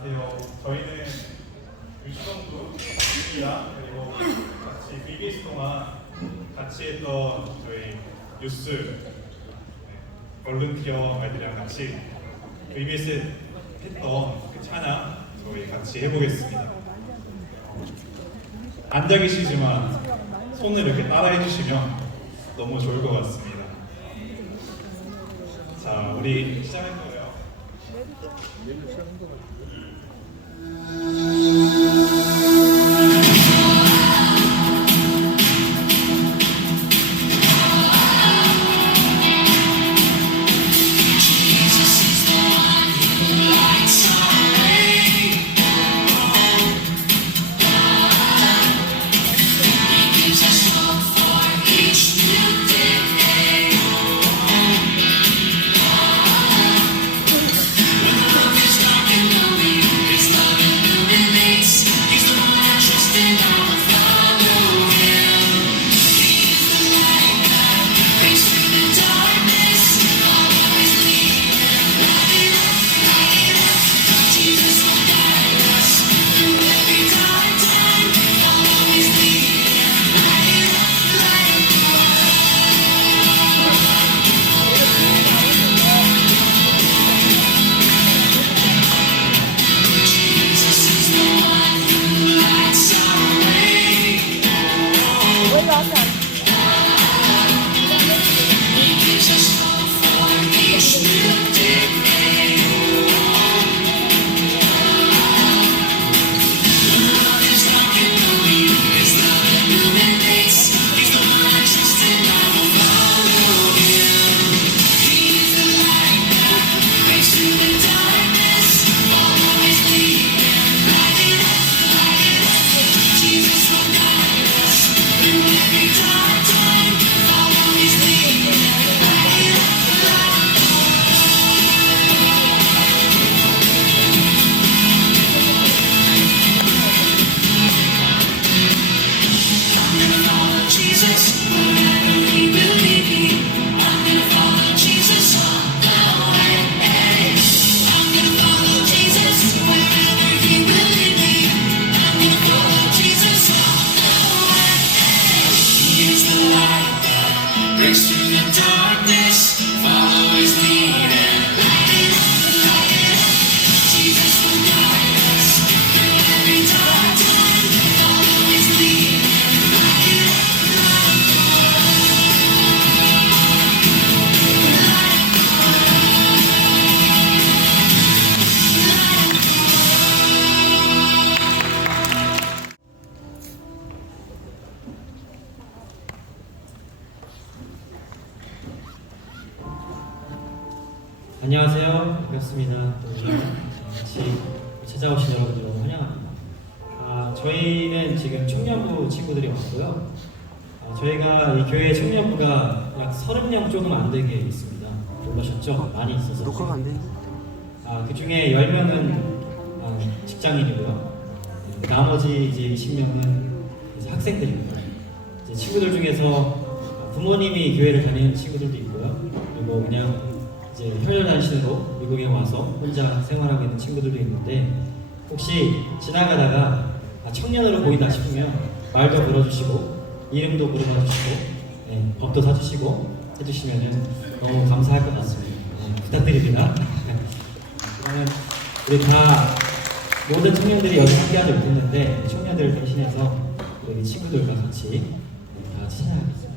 안녕하세요. 저희는 유시동부 이랑 그리고 같이 VBS 동안 같이 했던 저희 뉴스 볼런티어 아이들이랑 같이 VBS 했던 그 찬양 저희 같이 해보겠습니다. 앉아 계시지만 손을 이렇게 따라해 주시면 너무 좋을 것 같습니다. 자, 우리 시작할 거예요. 안녕하세요. 반갑습니다. 또 오늘 같이 찾아오신 여러분들 환영합니다. 저희는 지금 청년부 친구들이 왔고요. 저희가 이 교회 청년부가 약 30명 조금 안 되게 있습니다. 놀라셨죠? 많이 있어서. 녹화가 안 돼. 그 중에 10명은 직장인이고요. 나머지 이제 20명은 이제 학생들입니다. 이제 친구들 중에서 부모님이 교회를 다니는 친구들도 있고요. 그리고 그냥 이제 혈혈단신으로 미국에 와서 혼자 생활하고 있는 친구들도 있는데, 혹시 지나가다가 청년으로 보인다 싶으면 말도 걸어주시고 이름도 물어봐 주시고 밥도 사주시고 해주시면 너무 감사할 것 같습니다. 부탁드립니다. 그러면 우리 다 모든 청년들이 여기 함께하지 못했는데 청년들을 대신해서 우리 친구들과 같이 다 같이 찬양하겠습니다.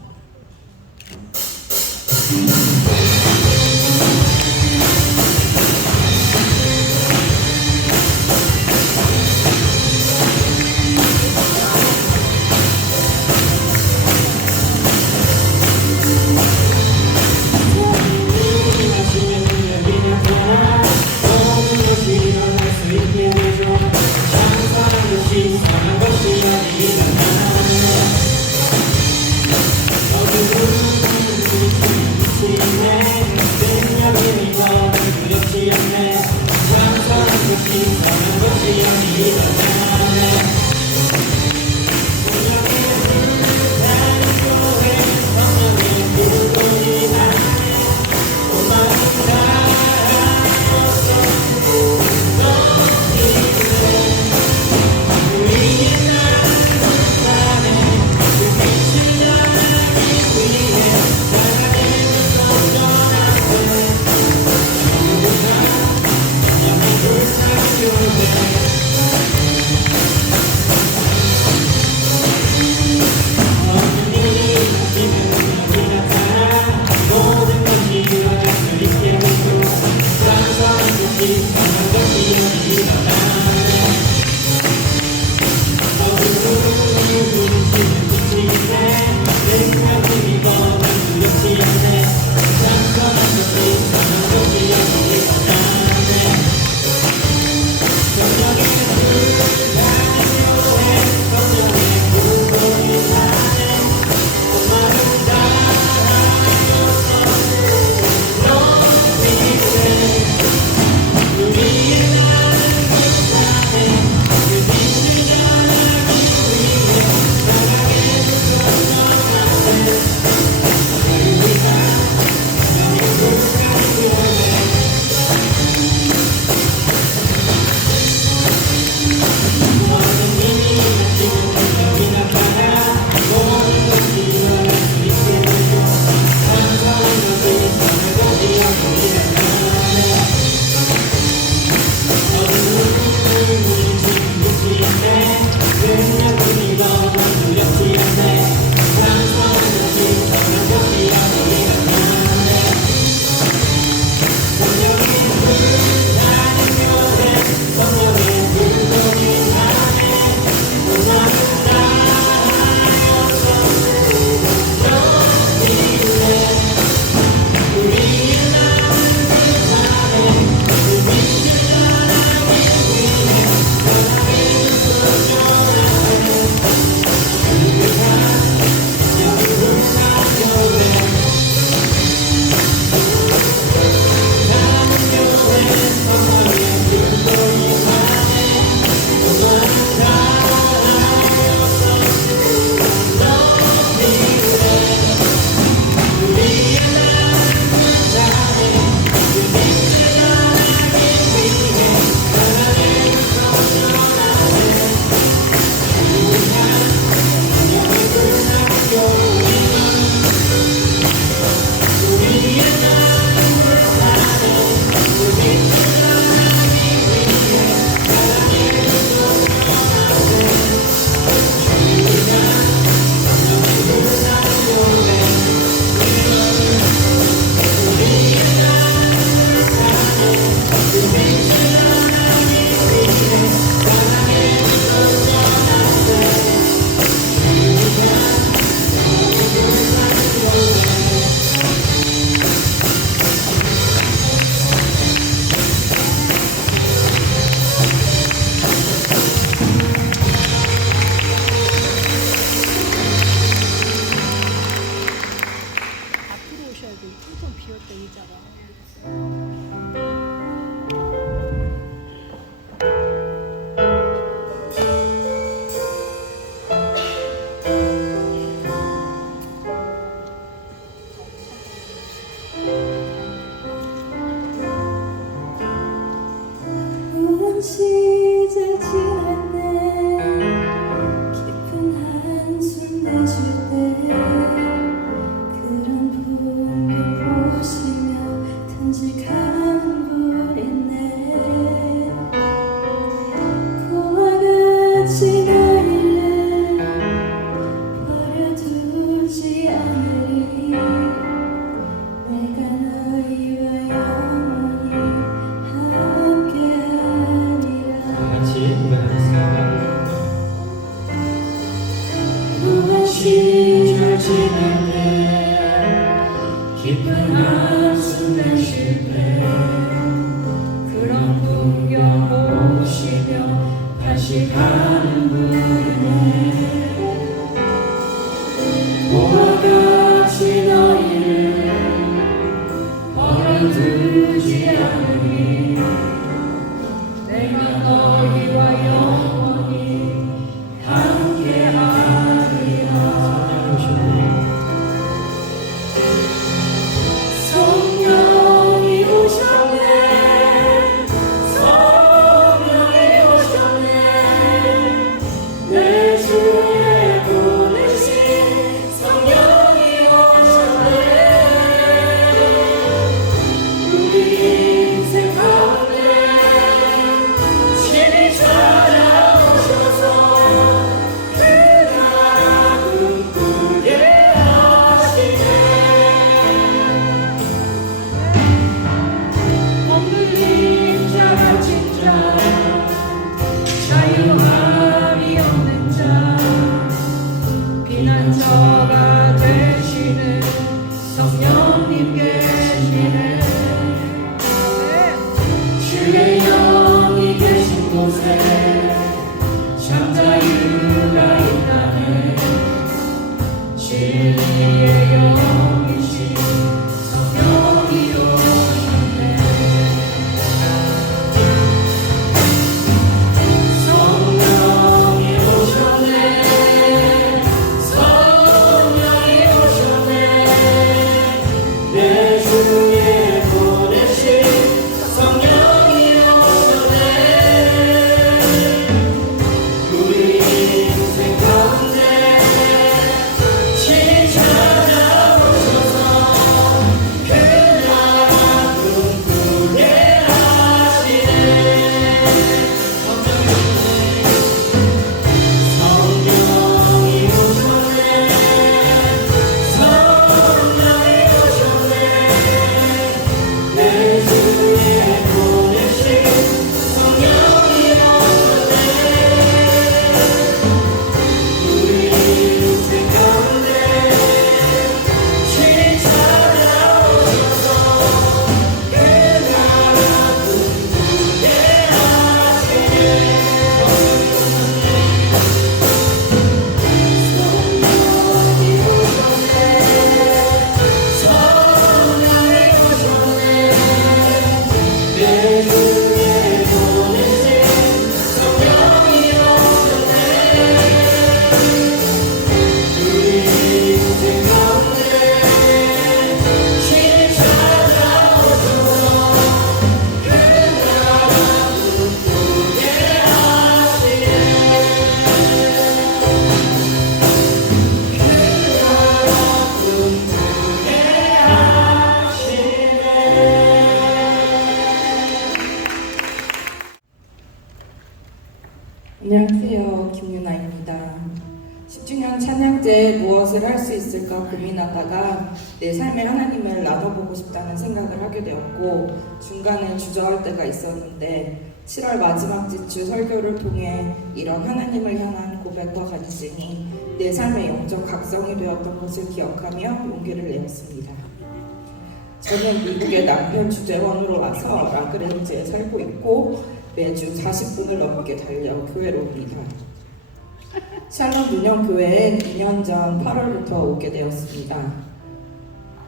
이와 영원히 함께하리라. 성령이 오셨네. 성령이 오셨네. 내 주에 보내신 성령이 오셨네. 우리 인생 가운데 친히 찾아오셔서 그 나라 꿈꾸게 하시네. 없는 자가 진짜 자유함이 없는 자 피난처가 되시는 성령님 계시네. 주의 영이 계신 곳에 참 자유가 있다네. 진리의 영이신 성령이 오셨네. 성령이 오셨네. 성령이 오셨네. 내 주에 보내신 성령이 오셨네. 우리 인생 가운데 친히 찾아오셔서 그 나라 꿈꾸게 하시네. 성령이 오셨네. 성령이 오셨네. 내 주에 보내신 성령이 오셨네. 우리 인생 가운데 친히 찾아오셔서 그 나라 꿈꾸게 하시네. 성령이 오셨네. 성령이 오셨네. 내 주에 보내신 성령이 오셨네. 우리 인생 가운데 친히 찾아오셔서 그 나라 꿈꾸게 하시네. 안녕하세요. 김유나입니다. 10주년 찬양제 무엇을 할 수 있을까 고민하다가 내 삶에 하나님을 나눠보고 싶다는 생각을 하게 되었고 중간에 주저할 때가 있었는데 7월 마지막 지주 설교를 통해 이런 하나님을 향한 고백과 간증이 내 삶의 영적 각성이 되었던 것을 기억하며 용기를 내었습니다. 저는 미국의 남편 주재원으로 와서 라그랜즈에 살고 있고 매주 40분을 넘게 달려 교회로 옵니다. 샬롬 운영교회엔 2년 전 8월부터 오게 되었습니다.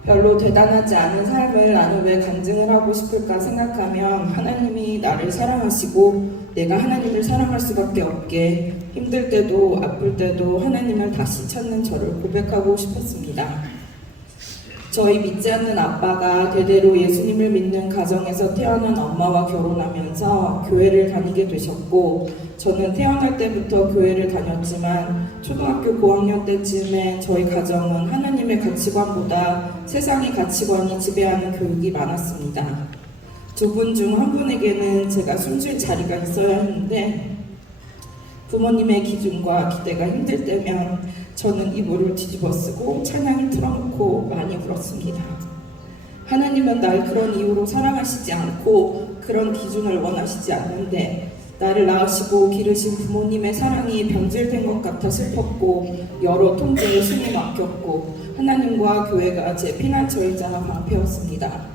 별로 대단하지 않은 삶을 나는 왜 간증을 하고 싶을까 생각하면 하나님이 나를 사랑하시고 내가 하나님을 사랑할 수밖에 없게 힘들 때도 아플 때도 하나님을 다시 찾는 저를 고백하고 싶었습니다. 저희 믿지 않는 아빠가 대대로 예수님을 믿는 가정에서 태어난 엄마와 결혼하면서 교회를 다니게 되셨고 저는 태어날 때부터 교회를 다녔지만 초등학교 고학년 때쯤에 저희 가정은 하나님의 가치관보다 세상의 가치관이 지배하는 교육이 많았습니다. 두 분 중 한 분에게는 제가 숨쉴 자리가 있어야 했는데 부모님의 기준과 기대가 힘들 때면 저는 이불을 뒤집어 쓰고 찬양을 틀어놓고 많이 울었습니다. 하나님은 날 그런 이유로 사랑하시지 않고 그런 기준을 원하시지 않는데 나를 낳으시고 기르신 부모님의 사랑이 변질된 것 같아 슬펐고 여러 통제에 숨이 막혔고 하나님과 교회가 제 피난처이자 방패였습니다.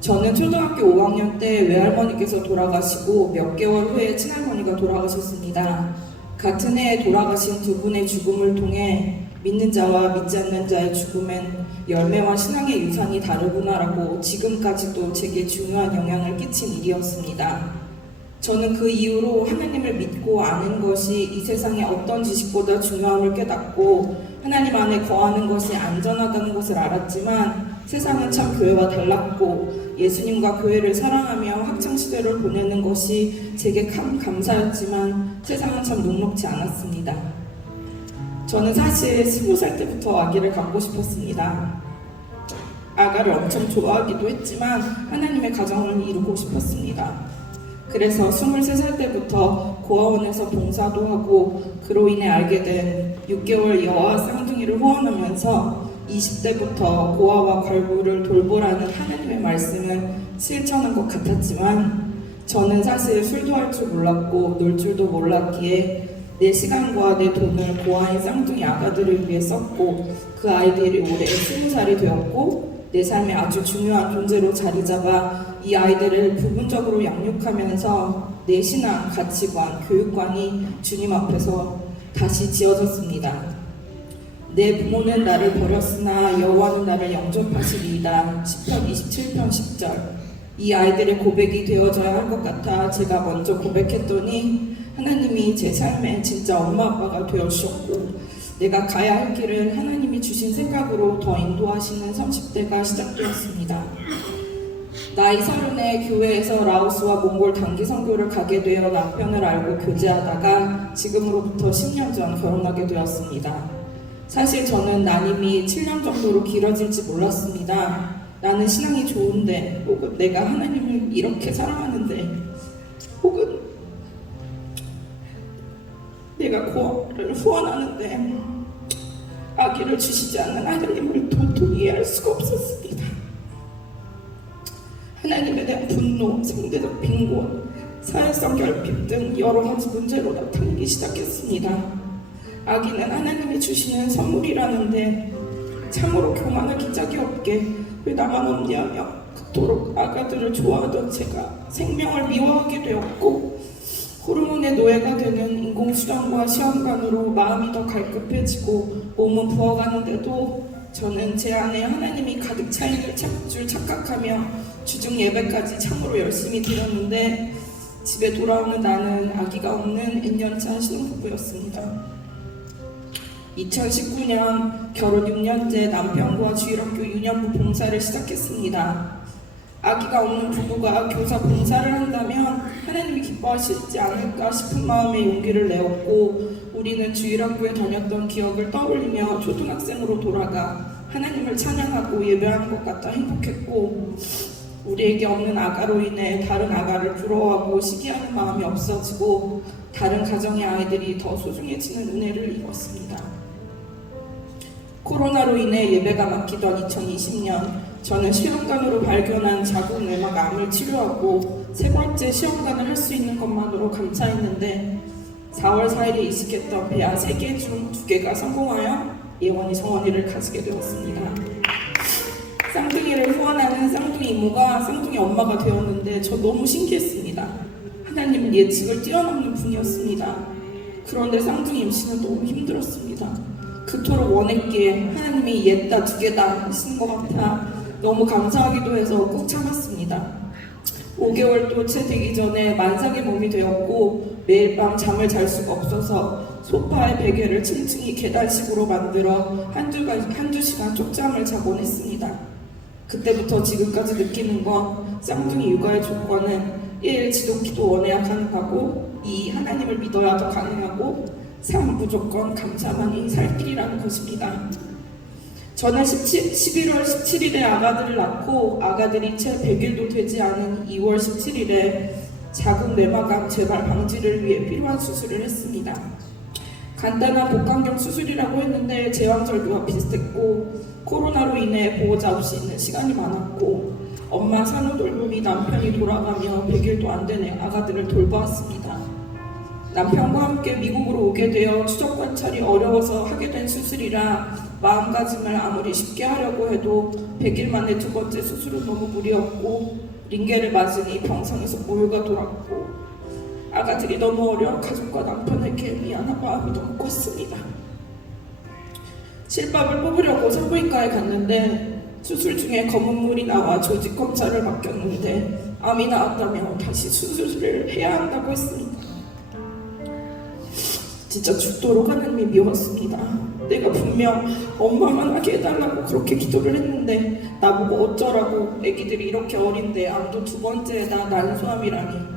저는 초등학교 5학년 때 외할머니께서 돌아가시고 몇 개월 후에 친할머니가 돌아가셨습니다. 같은 해에 돌아가신 두 분의 죽음을 통해 믿는 자와 믿지 않는 자의 죽음엔 열매와 신앙의 유산이 다르구나라고 지금까지도 제게 중요한 영향을 끼친 일이었습니다. 저는 그 이후로 하나님을 믿고 아는 것이 이 세상의 어떤 지식보다 중요함을 깨닫고 하나님 안에 거하는 것이 안전하다는 것을 알았지만 세상은 참 교회와 달랐고 예수님과 교회를 사랑하며 학창시절을 보내는 것이 제게 참 감사였지만 세상은 참 녹록지 않았습니다. 저는 사실 20살 때부터 아기를 갖고 싶었습니다. 아가를 엄청 좋아하기도 했지만 하나님의 가정을 이루고 싶었습니다. 그래서 23살 때부터 고아원에서 봉사도 하고 그로 인해 알게 된 6개월 여아 쌍둥이를 후원하면서 20대부터 고아와 괄부를 돌보라는 하나님의 말씀을 실천한 것 같았지만 저는 사실 술도 할 줄 몰랐고 놀 줄도 몰랐기에 내 시간과 내 돈을 고아인 쌍둥이 아가들을 위해 썼고 그 아이들이 올해 20살이 되었고 내 삶에 아주 중요한 존재로 자리 잡아 이 아이들을 부분적으로 양육하면서 내 신앙, 가치관, 교육관이 주님 앞에서 다시 지어졌습니다. 내 부모는 나를 버렸으나 여호와는 나를 영접하시리이다. 시편 27편 10절. 이 아이들의 고백이 되어져야 할 것 같아 제가 먼저 고백했더니 하나님이 제 삶에 진짜 엄마 아빠가 되어주셨고 내가 가야 할 길을 하나님이 주신 생각으로 더 인도하시는 30대가 시작되었습니다. 나이 30에 교회에서 라오스와 몽골 단기 선교를 가게 되어 남편을 알고 교제하다가 지금으로부터 10년 전 결혼하게 되었습니다. 사실 저는 난임이 7년 정도로 길어질지 몰랐습니다. 나는 신앙이 좋은데 혹은 내가 하나님을 이렇게 사랑하는데 혹은 내가 고아를 후원하는데 아기를 주시지 않는 하나님을 도통히 이해할 수가 없었습니다. 하나님에 대한 분노, 상대적 빈곤, 사회성 결핍 등 여러 가지 문제로 나타나기 시작했습니다. 아기는 하나님이 주시는 선물이라는데 참으로 교만하기 짝이 없게 왜 나만 없냐며 그토록 아가들을 좋아하던 제가 생명을 미워하게 되었고 호르몬의 노예가 되는 인공수정과 시험관으로 마음이 더 갈급해지고 몸은 부어가는데도 저는 제 안에 하나님이 가득 차 있는 줄 착각하며 주중 예배까지 참으로 열심히 드렸는데 집에 돌아오는 나는 아기가 없는 1년차 신혼부부였습니다. 2019년 결혼 6년째 남편과 주일학교 유년부 봉사를 시작했습니다. 아기가 없는 부부가 교사 봉사를 한다면 하나님이 기뻐하시지 않을까 싶은 마음에 용기를 내었고 우리는 주일학교에 다녔던 기억을 떠올리며 초등학생으로 돌아가 하나님을 찬양하고 예배하는 것 같아 행복했고 우리에게 없는 아가로 인해 다른 아가를 부러워하고 시기하는 마음이 없어지고 다른 가정의 아이들이 더 소중해지는 은혜를 입었습니다. 코로나로 인해 예배가 막히던 2020년 저는 시험관으로 발견한 자궁 내막 암을 치료하고 세 번째 시험관을 할 수 있는 것만으로 감사했는데 4월 4일에 이식했던 배아 3개 중 2개가 성공하여 예원이 정원이를 가지게 되었습니다. 쌍둥이를 후원하는 쌍둥이 이모가 쌍둥이 엄마가 되었는데 저 너무 신기했습니다. 하나님은 예측을 뛰어넘는 분이었습니다. 그런데 쌍둥이 임신은 너무 힘들었습니다. 그토록 원했기에 하나님이 옛다 2개다 하시는 것 같아 너무 감사하기도 해서 꾹 참았습니다. 5개월도 채 되기 전에 만삭의 몸이 되었고 매일 밤 잠을 잘 수가 없어서 소파에 베개를 층층이 계단식으로 만들어 한두 시간 쪽잠을 자곤 했습니다. 그때부터 지금까지 느끼는 건 쌍둥이 육아의 조건은 1. 지독히도 원해야 가능하고 2. 하나님을 믿어야도 가능하고 3. 무조건 감사만이 살 길이라는 것입니다. 저는 11월 17일에 아가들을 낳고 아가들이 채 100일도 되지 않은 2월 17일에 자궁 내막암 재발 방지를 위해 필요한 수술을 했습니다. 간단한 복강경 수술이라고 했는데 제왕절개와 비슷했고 코로나로 인해 보호자 없이 있는 시간이 많았고 엄마 산후돌봄이 남편이 돌아가며 100일도 안 되는 아가들을 돌보았습니다. 남편과 함께 미국으로 오게 되어 추적 관찰이 어려워서 하게 된 수술이라 마음가짐을 아무리 쉽게 하려고 해도 100일 만에 2번째 수술은 너무 무리였고 링겔을 맞으니 병상에서 모유가 돌았고 아가들이 너무 어려 가족과 남편에게 미안한 마음이 너무 컸습니다. 실밥을 뽑으려고 산부인과에 갔는데 수술 중에 검은 물이 나와 조직 검사를 맡겼는데 암이 나왔다며 다시 수술을 해야 한다고 했습니다. 진짜 죽도록 하나님이 미웠습니다. 내가 분명 엄마만 하게 해달라고 그렇게 기도를 했는데 나보고 어쩌라고, 애기들이 이렇게 어린데 암도 두 번째에다 난소암이라니.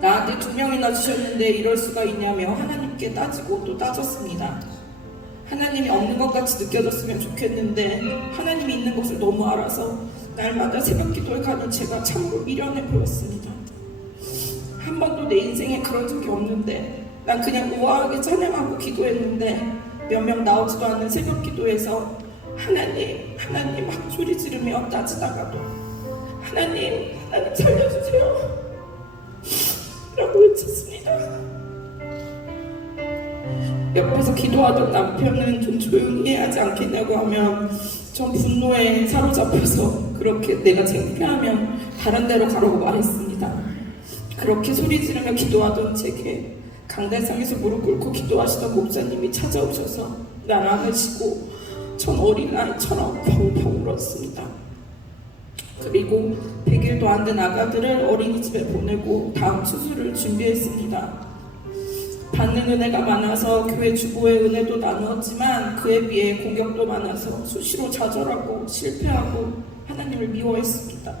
나한테 2명이나 주셨는데 이럴 수가 있냐며 하나님께 따지고 또 따졌습니다. 하나님이 없는 것 같이 느껴졌으면 좋겠는데 하나님이 있는 것을 너무 알아서 날마다 새벽 기도에 가는 제가 참으로 미련해 보였습니다. 한 번도 내 인생에 그런 적이 없는데 난 그냥 우아하게 찬양하고 기도했는데 몇 명 나오지도 않는 새벽 기도에서 하나님, 하나님 막 소리 지르며 따지다가도 하나님, 하나님 살려주세요 라고 외쳤습니다. 옆에서 기도하던 남편은 좀 조용히 하지 않겠냐고 하면 전 분노에 사로잡혀서 그렇게 내가 창피하면 다른 데로 가라고 말했습니다. 그렇게 소리 지르며 기도하던 제게 강대상에서 무릎 꿇고 기도하시던 목사님이 찾아오셔서 날 안으시고 전 어린아이처럼 펑펑 울었습니다. 그리고 100일도 안 된 아가들을 어린이집에 보내고 다음 수술을 준비했습니다. 받는 은혜가 많아서 교회 주보의 은혜도 나누었지만 그에 비해 공격도 많아서 수시로 좌절하고 실패하고 하나님을 미워했습니다.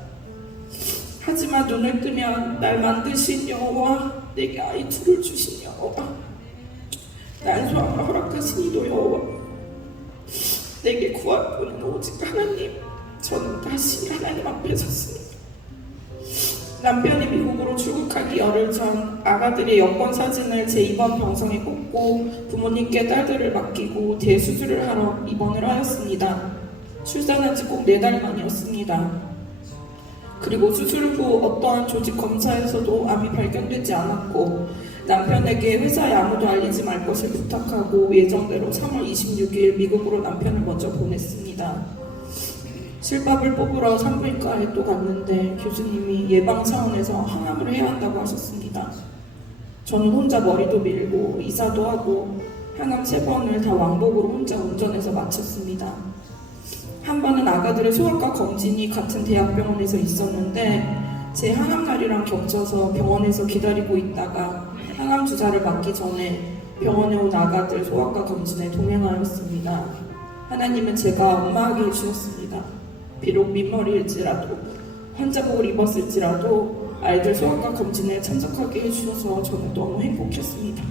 하지만 눈을 뜨면 날 만드신 여호와, 내게 아이 둘을 주신 여호와, 난소암을 허락하신 이도 여호와, 내게 구원하는 오직 하나님. 저는 다시 하나님 앞에 섰습니다. 남편이 미국으로 출국하기 열흘 전 아가들의 여권 사진을 제 입원 병성에 꽂고 부모님께 딸들을 맡기고 대수술을 하러 입원을 하였습니다. 출산한 지 꼭 4달 만이었습니다. 그리고 수술 후 어떠한 조직 검사에서도 암이 발견되지 않았고 남편에게 회사에 아무도 알리지 말 것을 부탁하고 예정대로 3월 26일 미국으로 남편을 먼저 보냈습니다. 실밥을 뽑으러 산부인과에 또 갔는데 교수님이 예방 차원에서 항암을 해야 한다고 하셨습니다. 저는 혼자 머리도 밀고 이사도 하고 항암 3번을 다 왕복으로 혼자 운전해서 마쳤습니다. 한 번은 아가들의 소아과 검진이 같은 대학병원에서 있었는데 제 항암 날이랑 겹쳐서 병원에서 기다리고 있다가 항암 주사를 맞기 전에 병원에 온 아가들 소아과 검진에 동행하였습니다. 하나님은 제가 엄마하게 해주셨습니다. 비록 민머리일지라도 환자복을 입었을지라도 아이들 소아과 검진에 참석하게 해주셔서 저는 너무 행복했습니다.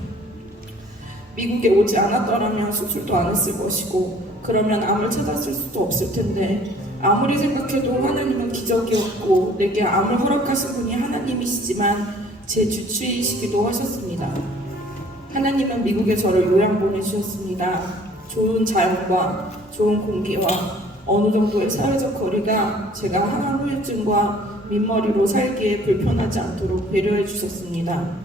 미국에 오지 않았더라면 수술도 안 했을 것이고 그러면 암을 찾았을 수도 없을 텐데 아무리 생각해도 하나님은 기적이었고 내게 암을 허락하신 분이 하나님이시지만 제 주치의시기도 하셨습니다. 하나님은 미국에 저를 요양 보내주셨습니다. 좋은 자연과 좋은 공기와 어느 정도의 사회적 거리가 제가 항암 후유증과 민머리로 살기에 불편하지 않도록 배려해 주셨습니다.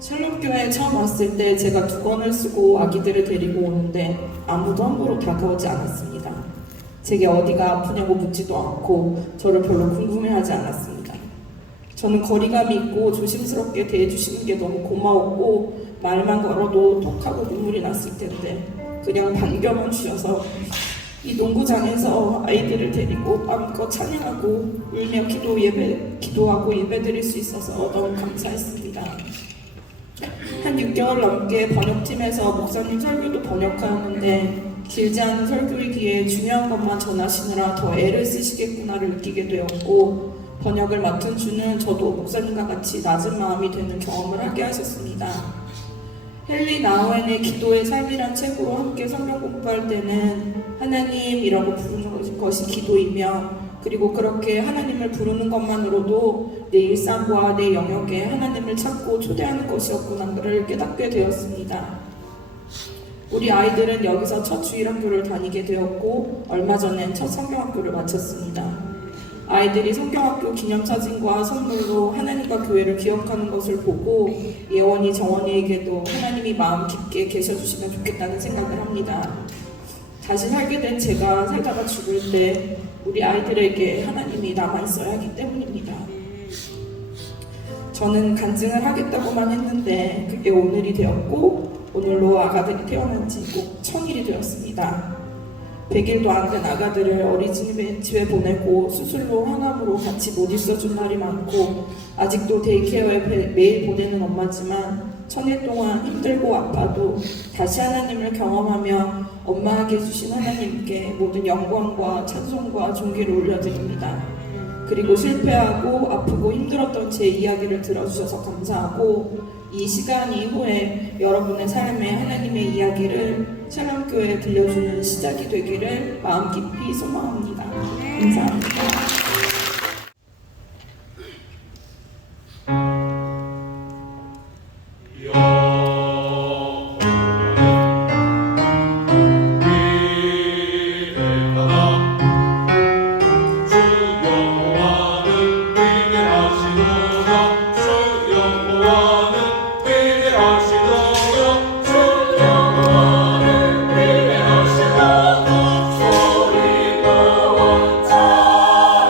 샬롬교회에 처음 왔을 때 제가 두건을 쓰고 아기들을 데리고 오는데 아무도 함부로 다가오지 않았습니다. 제게 어디가 아프냐고 묻지도 않고 저를 별로 궁금해하지 않았습니다. 저는 거리감이 있고 조심스럽게 대해주시는 게 너무 고마웠고 말만 걸어도 톡 하고 눈물이 났을 텐데 그냥 반겨만 주셔서 이 농구장에서 아이들을 데리고 마음껏 찬양하고 울며 기도하고 예배드릴 수 있어서 너무 감사했습니다. 한 6개월 넘게 번역팀에서 목사님 설교도 번역하였는데 길지 않은 설교이기에 중요한 것만 전하시느라 더 애를 쓰시겠구나를 느끼게 되었고 번역을 맡은 주는 저도 목사님과 같이 낮은 마음이 되는 경험을 하게 하셨습니다. 헨리 나우엔의 기도의 삶이란 책으로 함께 성경 공부할 때는 하나님이라고 부르는 것이 기도이며 그리고 그렇게 하나님을 부르는 것만으로도 내 일상과 내 영역에 하나님을 찾고 초대하는 것이었구나를 깨닫게 되었습니다. 우리 아이들은 여기서 첫 주일학교를 다니게 되었고 얼마 전엔 첫 성경학교를 마쳤습니다. 아이들이 성경학교 기념사진과 선물로 하나님과 교회를 기억하는 것을 보고 예원이 정원이에게도 하나님이 마음 깊게 계셔주시면 좋겠다는 생각을 합니다. 다시 살게 된 제가 살다가 죽을 때 우리 아이들에게 하나님이 남아있어야 하기 때문입니다. 저는 간증을 하겠다고만 했는데 그게 오늘이 되었고 오늘로 아가들이 태어난 지 꼭 1000일이 되었습니다. 100일도 안 된 아가들을 어린이집에 보내고 수술로 항암으로 같이 못 있어준 날이 많고 아직도 데이케어에 매일 보내는 엄마지만 1000일 동안 힘들고 아파도 다시 하나님을 경험하며 엄마에게 주신 하나님께 모든 영광과 찬송과 존귀를 올려드립니다. 그리고 실패하고 아프고 힘들었던 제 이야기를 들어주셔서 감사하고 이 시간 이후에 여러분의 삶에 하나님의 이야기를 샬롬교회에 들려주는 시작이 되기를 마음 깊이 소망합니다. 감사합니다. 위대하시도다 소리 너와 자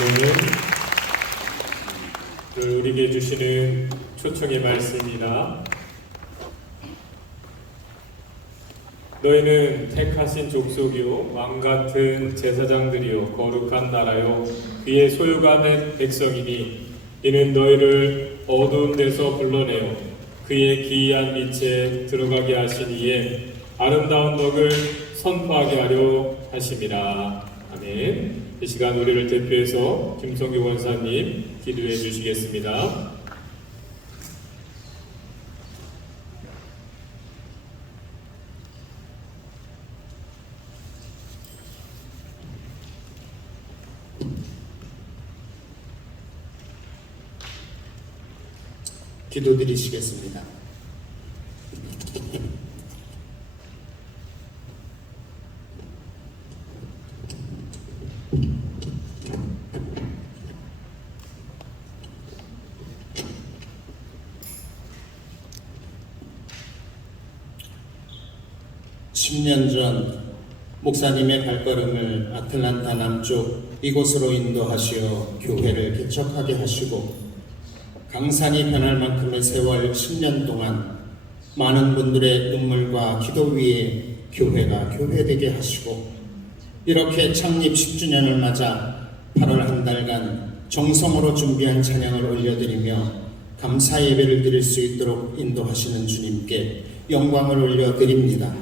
본문은 우리에게 주시는 초청의 말씀입니다. 너희는 택하신 족속이요 왕같은 제사장들이요 거룩한 나라요 그의 소유가 된 백성이니 이는 너희를 어두운 데서 불러내어 그의 기이한 빛에 들어가게 하신 이에 아름다운 덕을 선포하게 하려 하심이라. 아멘. 이 시간 우리를 대표해서 김성규 원사님 기도해 주시겠습니다. 기도드리시겠습니다. (10년) 전 목사님의 발걸음을 아틀란타 남쪽 이곳으로 인도하시어 교회를 개척하게 하시고 강산이 변할 만큼의 세월 10년 동안 많은 분들의 눈물과 기도 위에 교회가 교회되게 하시고 이렇게 창립 10주년을 맞아 8월 한 달간 정성으로 준비한 찬양을 올려드리며 감사 예배를 드릴 수 있도록 인도하시는 주님께 영광을 올려드립니다.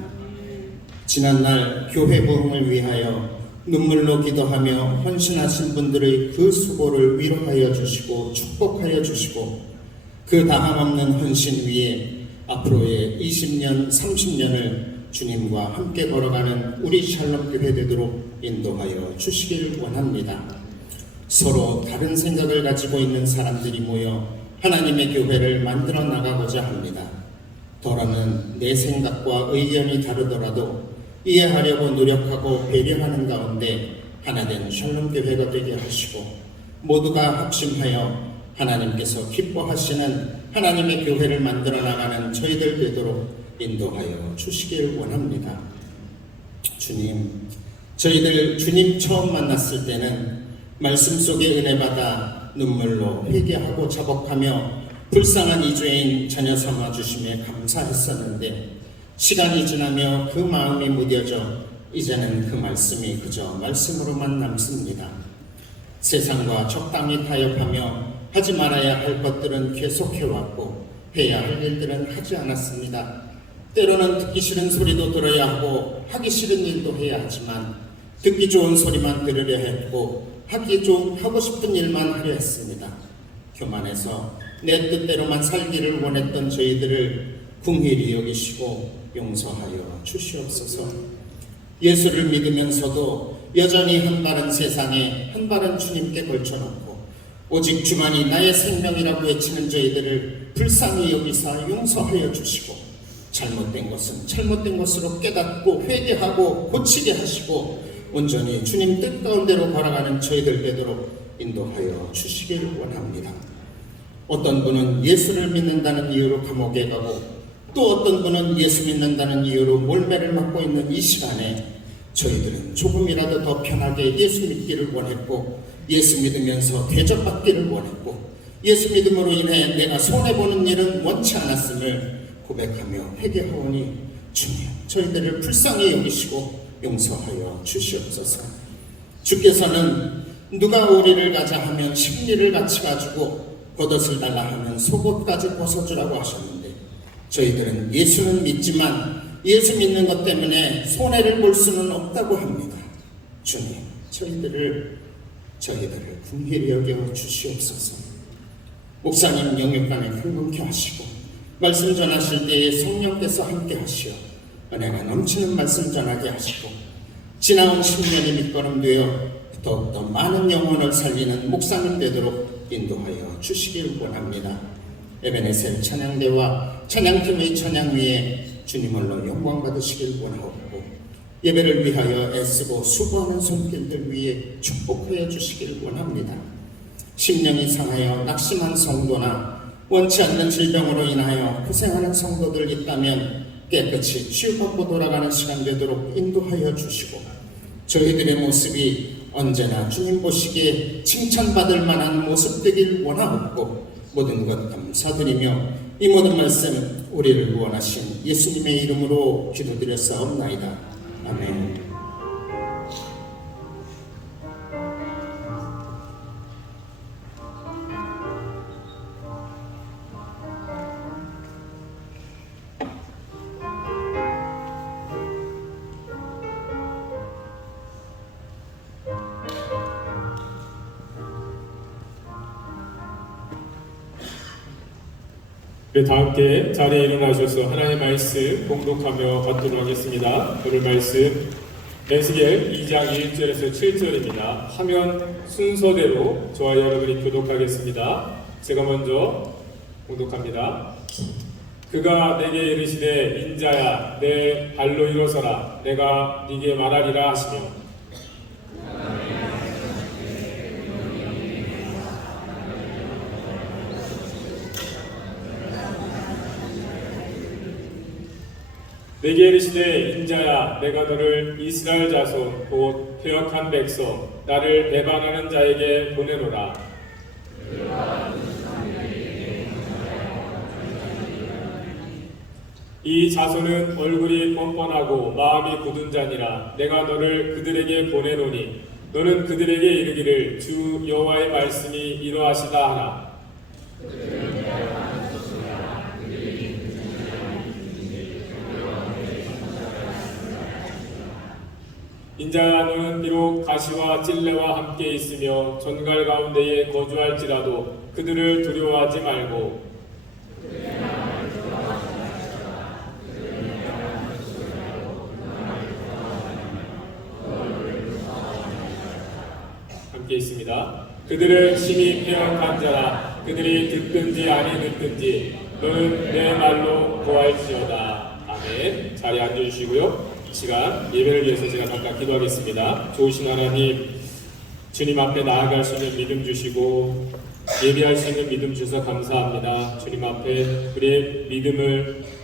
지난날 교회 부흥을 위하여 눈물로 기도하며 헌신하신 분들의 그 수고를 위로하여 주시고 축복하여 주시고 그 다함없는 헌신 위에 앞으로의 20년, 30년을 주님과 함께 걸어가는 우리 샬롬 교회 되도록 인도하여 주시길 원합니다. 서로 다른 생각을 가지고 있는 사람들이 모여 하나님의 교회를 만들어 나가고자 합니다. 더러는 내 생각과 의견이 다르더라도 이해하려고 노력하고 배려하는 가운데 하나된 샬롬 교회가 되게 하시고 모두가 합심하여 하나님께서 기뻐하시는 하나님의 교회를 만들어 나가는 저희들 되도록 인도하여 주시길 원합니다. 주님, 저희들 주님 처음 만났을 때는 말씀 속에 은혜 받아 눈물로 회개하고 자복하며 불쌍한 이주인 자녀 삼아 주심에 감사했었는데 시간이 지나며 그 마음이 무뎌져 이제는 그 말씀이 그저 말씀으로만 남습니다. 세상과 적당히 타협하며 하지 말아야 할 것들은 계속해왔고 해야 할 일들은 하지 않았습니다. 때로는 듣기 싫은 소리도 들어야 하고 하기 싫은 일도 해야 하지만 듣기 좋은 소리만 들으려 했고 하고 싶은 일만 하려 했습니다. 교만해서 내 뜻대로만 살기를 원했던 저희들을 긍휼히 여기시고 용서하여 주시옵소서. 예수를 믿으면서도 여전히 한 발은 세상에 한 발은 주님께 걸쳐놓고 오직 주만이 나의 생명이라고 외치는 저희들을 불쌍히 여기사 용서하여 주시고 잘못된 것은 잘못된 것으로 깨닫고 회개하고 고치게 하시고 온전히 주님 뜻 가운데로 걸어가는 저희들 되도록 인도하여 주시길 원합니다. 어떤 분은 예수를 믿는다는 이유로 감옥에 가고 또 어떤 분은 예수 믿는다는 이유로 몰매를 맞고 있는 이 시간에 저희들은 조금이라도 더 편하게 예수 믿기를 원했고 예수 믿으면서 대접받기를 원했고 예수 믿음으로 인해 내가 손해보는 일은 원치 않았음을 고백하며 회개하오니 주님 저희들을 불쌍히 여기시고 용서하여 주시옵소서. 주께서는 누가 오리를 가자 하면 십리를 같이 가지고 겉옷을 달라 하면 속옷까지 벗어주라고 하셨는데 저희들은 예수는 믿지만 예수 믿는 것 때문에 손해를 볼 수는 없다고 합니다. 주님 저희들을 긍휼히 여겨 주시옵소서. 목사님 영육간에 흥분케 하시고 말씀 전하실 때에 성령께서 함께 하시어 은혜가 넘치는 말씀 전하게 하시고 지나온 10년이 밑거름 되어 더욱더 많은 영혼을 살리는 목사님 되도록 인도하여 주시길 원합니다. 에베네셀 찬양대와 찬양팀의 찬양 위에 주님 홀로 영광 받으시길 원하옵고 예배를 위하여 애쓰고 수고하는 손길들 위에 축복하여 주시길 원합니다. 심령이 상하여 낙심한 성도나 원치 않는 질병으로 인하여 고생하는 성도들 있다면 깨끗이 치유받고 돌아가는 시간 되도록 인도하여 주시고 저희들의 모습이 언제나 주님 보시기에 칭찬받을 만한 모습 되길 원하옵고 모든 것 감사드리며 이 모든 말씀 우리를 구원하신 예수님의 이름으로 기도드렸사옵나이다. 아멘. 네, 다 함께 자리에 일어나셔서 하나님의 말씀 봉독하며 받도록 하겠습니다. 오늘 말씀 에스겔 2장 1절에서 7절입니다. 화면 순서대로 저와 여러분이 교독하겠습니다. 제가 먼저 봉독합니다. 그가 내게 이르시되 인자야 내 발로 일어서라 내가 네게 말하리라 하시며 내게 이르시되 인자야 내가 너를 이스라엘 자손 곧 퇴역한 백성 나를 배반하는 자에게 보내노라. 이 자손은 얼굴이 뻔뻔하고 마음이 굳은 자니라. 내가 너를 그들에게 보내노니 너는 그들에게 이르기를 주 여호와의 말씀이 이러하시다 하라. 인자야 너는 비록 가시와 찔레와 함께 있으며 전갈 가운데에 거주할지라도 그들을 두려워하지 말고 함께 있습니다. 그들은 심히 패역한 자라 그들이 듣든지 아니 듣든지 너는 내 말로 고할지어다. 아멘. 자리에 앉아주시고요. 이 시간 예배를 위해서 제가 잠깐 기도하겠습니다. 좋으신 하나님, 주님 앞에 나아갈 수 있는 믿음 주시고 예배할 수 있는 믿음 주셔서 감사합니다. 주님 앞에 우리의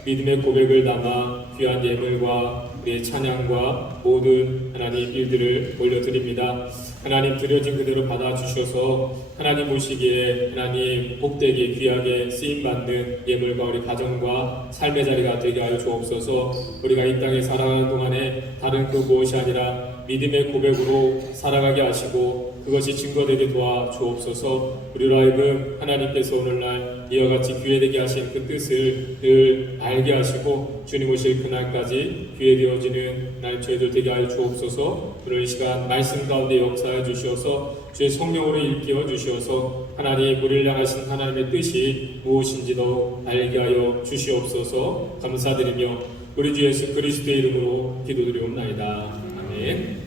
믿음의 고백을 담아 귀한 예물과 우리의 찬양과 모든 하나님 일들을 올려드립니다. 하나님 드려진 그대로 받아주셔서 하나님 보시기에 하나님 복되게 귀하게 쓰임받는 예물과 우리 가정과 삶의 자리가 되게 하여 주옵소서. 우리가 이 땅에 살아가는 동안에 다른 그 무엇이 아니라 믿음의 고백으로 살아가게 하시고 그것이 증거되게 도와 주옵소서. 우리로 하여금 하나님께서 오늘날 이와 같이 기회되게 하신 그 뜻을 늘 알게 하시고 주님 오실 그날까지 기회되어지는 하나님 저희들 되게 하여 주옵소서. 오늘 이 시간 말씀 가운데 역사해 주시어서 주의 성령으로 일깨워 주시어서 하나님 우리를 향하신 하나님의 뜻이 무엇인지도 알게 하여 주시옵소서. 감사드리며 우리 주 예수 그리스도의 이름으로 기도드리옵나이다. 아멘.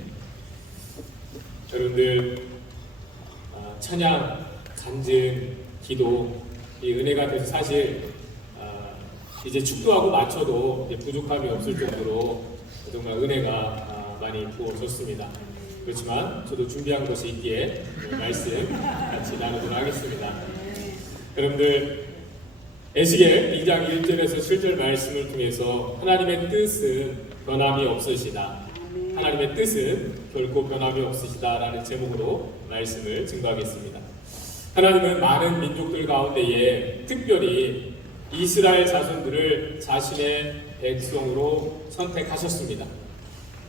여러분들 찬양, 간증, 기도 이 은혜가 돼서 사실 이제 축도하고 맞춰도 이제 부족함이 없을 정도로 정말 은혜가 많이 부어졌습니다. 그렇지만 저도 준비한 것이 있기에 말씀 같이 나누도록 하겠습니다. 여러분들 에스겔 2장 1절에서 7절 말씀을 통해서 하나님의 뜻은 변함이 없으시다. 하나님의 뜻은 결코 변함이 없으시다라는 제목으로 말씀을 증거하겠습니다. 하나님은 많은 민족들 가운데에 특별히 이스라엘 자손들을 자신의 백성으로 선택하셨습니다.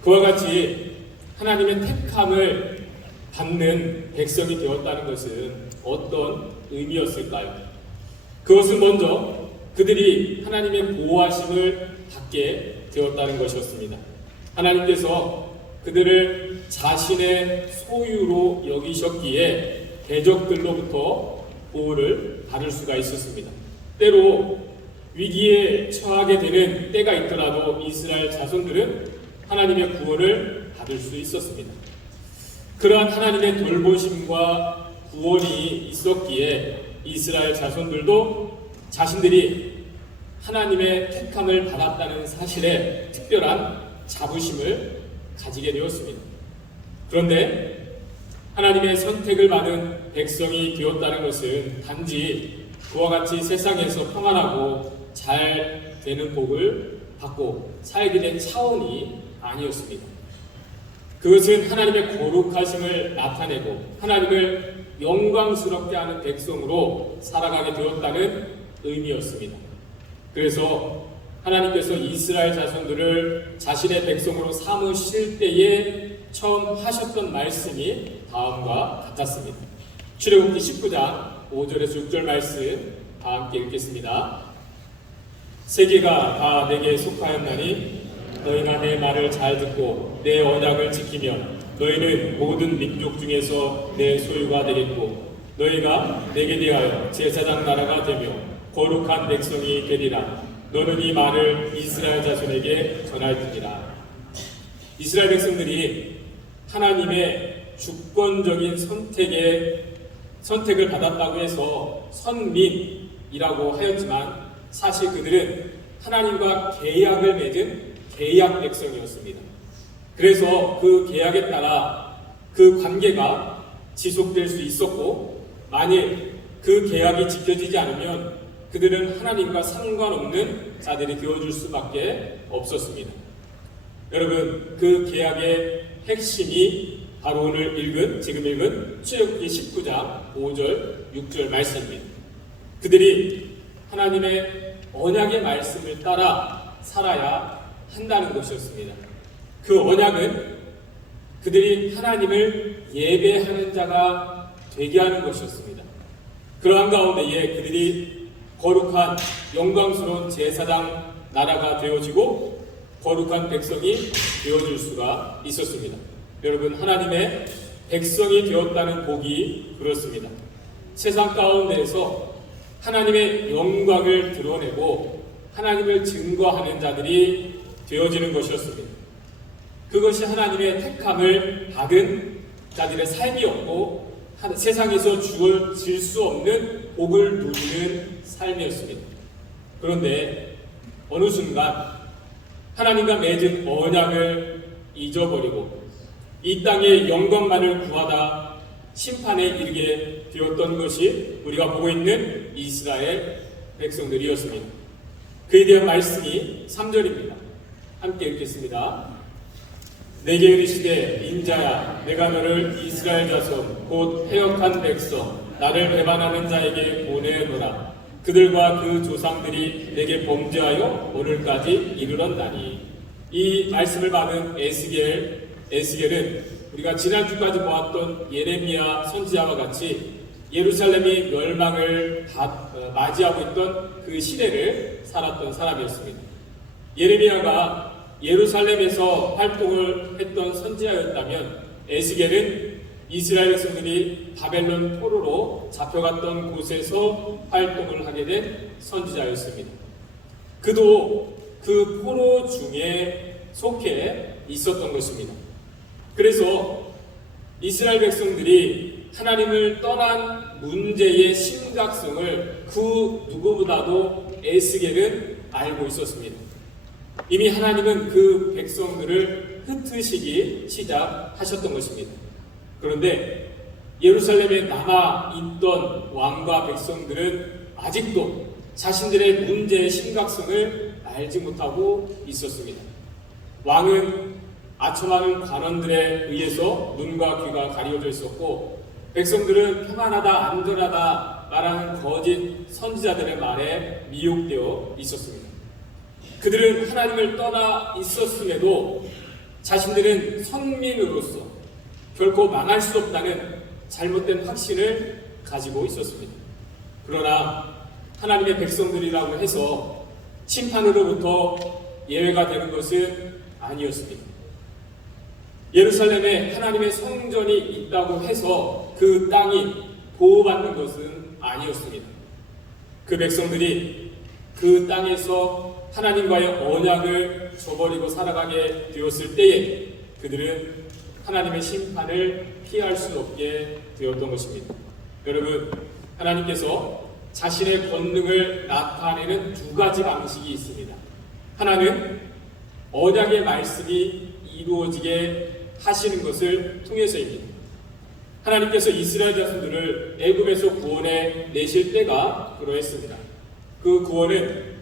그와 같이 하나님의 택함을 받는 백성이 되었다는 것은 어떤 의미였을까요? 그것은 먼저 그들이 하나님의 보호하심을 받게 되었다는 것이었습니다. 하나님께서 그들을 자신의 소유로 여기셨기에 대적들로부터 보호를 받을 수가 있었습니다. 때로 위기에 처하게 되는 때가 있더라도 이스라엘 자손들은 하나님의 구원을 받을 수 있었습니다. 그러한 하나님의 돌보심과 구원이 있었기에 이스라엘 자손들도 자신들이 하나님의 택함을 받았다는 사실에 특별한 자부심을 가지게 되었습니다. 그런데 하나님의 선택을 받은 백성이 되었다는 것은 단지 그와 같이 세상에서 평안하고 잘 되는 복을 받고 살게 된 차원이 아니었습니다. 그것은 하나님의 거룩하심을 나타내고 하나님을 영광스럽게 하는 백성으로 살아가게 되었다는 의미였습니다. 그래서 하나님께서 이스라엘 자손들을 자신의 백성으로 삼으실 때에 처음 하셨던 말씀이 다음과 같았습니다. 출애굽기 19장 5절에서 6절 말씀 다 함께 읽겠습니다. 세계가 다 내게 속하였나니 너희가 내 말을 잘 듣고 내 언약을 지키면 너희는 모든 민족 중에서 내 소유가 되겠고 너희가 내게 대하여 제사장 나라가 되며 거룩한 백성이 되리라. 너는 이 말을 이스라엘 자손에게 전할지니라. 이스라엘 백성들이 하나님의 주권적인 선택을 받았다고 해서 선민이라고 하였지만 사실 그들은 하나님과 계약을 맺은 계약 백성이었습니다. 그래서 그 계약에 따라 그 관계가 지속될 수 있었고 만일 그 계약이 지켜지지 않으면 그들은 하나님과 상관없는 자들이 되어줄 수밖에 없었습니다. 여러분, 그 계약의 핵심이 바로 오늘 지금 읽은 출애굽기 19장 5절 6절 말씀입니다. 그들이 하나님의 언약의 말씀을 따라 살아야 한다는 것이었습니다. 그 언약은 그들이 하나님을 예배하는 자가 되게 하는 것이었습니다. 그러한 가운데에 그들이 거룩한 영광스러운 제사장 나라가 되어지고 거룩한 백성이 되어질 수가 있었습니다. 여러분, 하나님의 백성이 되었다는 복이 그렇습니다. 세상 가운데에서 하나님의 영광을 드러내고 하나님을 증거하는 자들이 되어지는 것이었습니다. 그것이 하나님의 택함을 받은 자들의 삶이었고 세상에서 주어질 수 없는 복을 누리는 삶이었습니다. 그런데 어느 순간 하나님과 맺은 언약을 잊어버리고 이 땅의 영광만을 구하다 심판에 이르게 되었던 것이 우리가 보고 있는 이스라엘 백성들이었습니다. 그에 대한 말씀이 3절입니다. 함께 읽겠습니다. 내게 이르시되 인자야 내가 너를 이스라엘 자손 곧 패역한 백성 나를 배반하는 자에게 보내노라. 그들과 그 조상들이 내게 범죄하여 오늘까지 이르렀나니. 이 말씀을 받은 에스겔은 우리가 지난주까지 보았던 예레미야 선지자와 같이 예루살렘이 멸망을 맞이하고 있던 그 시대를 살았던 사람이었습니다. 예레미야가 예루살렘에서 활동을 했던 선지자였다면 에스겔은 이스라엘 백성들이 바벨론 포로로 잡혀갔던 곳에서 활동을 하게 된 선지자였습니다. 그도 그 포로 중에 속해 있었던 것입니다. 그래서 이스라엘 백성들이 하나님을 떠난 문제의 심각성을 그 누구보다도 에스겔은 알고 있었습니다. 이미 하나님은 그 백성들을 흩으시기 시작하셨던 것입니다. 그런데 예루살렘에 남아있던 왕과 백성들은 아직도 자신들의 문제의 심각성을 알지 못하고 있었습니다. 왕은 아첨하는 관원들에 의해서 눈과 귀가 가려져 있었고 백성들은 평안하다 안전하다 말하는 거짓 선지자들의 말에 미혹되어 있었습니다. 그들은 하나님을 떠나 있었음에도 자신들은 선민으로서 결코 망할 수 없다는 잘못된 확신을 가지고 있었습니다. 그러나 하나님의 백성들이라고 해서 심판으로부터 예외가 되는 것은 아니었습니다. 예루살렘에 하나님의 성전이 있다고 해서 그 땅이 보호받는 것은 아니었습니다. 그 백성들이 그 땅에서 하나님과의 언약을 저버리고 살아가게 되었을 때에 그들은 하나님의 심판을 피할 수 없게 되었던 것입니다. 여러분, 하나님께서 자신의 권능을 나타내는 두 가지 방식이 있습니다. 하나는 언약의 말씀이 이루어지게 하시는 것을 통해서입니다. 하나님께서 이스라엘 자손들을 애굽에서 구원해 내실 때가 그러했습니다. 그 구원은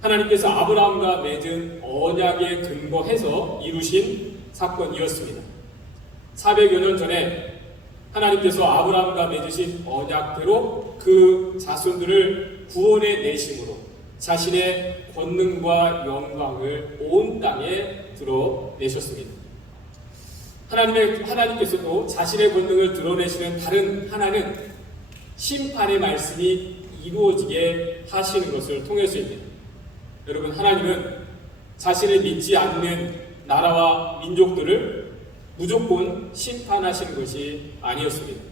하나님께서 아브라함과 맺은 언약에 근거해서 이루신 사건이었습니다. 400여 년 전에 하나님께서 아브라함과 맺으신 언약대로 그 자손들을 구원해 내심으로 자신의 권능과 영광을 온 땅에 드러내셨습니다. 하나님께서도 자신의 권능을 드러내시는 다른 하나는 심판의 말씀이 이루어지게 하시는 것을 통해서입니다. 여러분, 하나님은 자신을 믿지 않는 나라와 민족들을 무조건 심판하시는 것이 아니었습니다.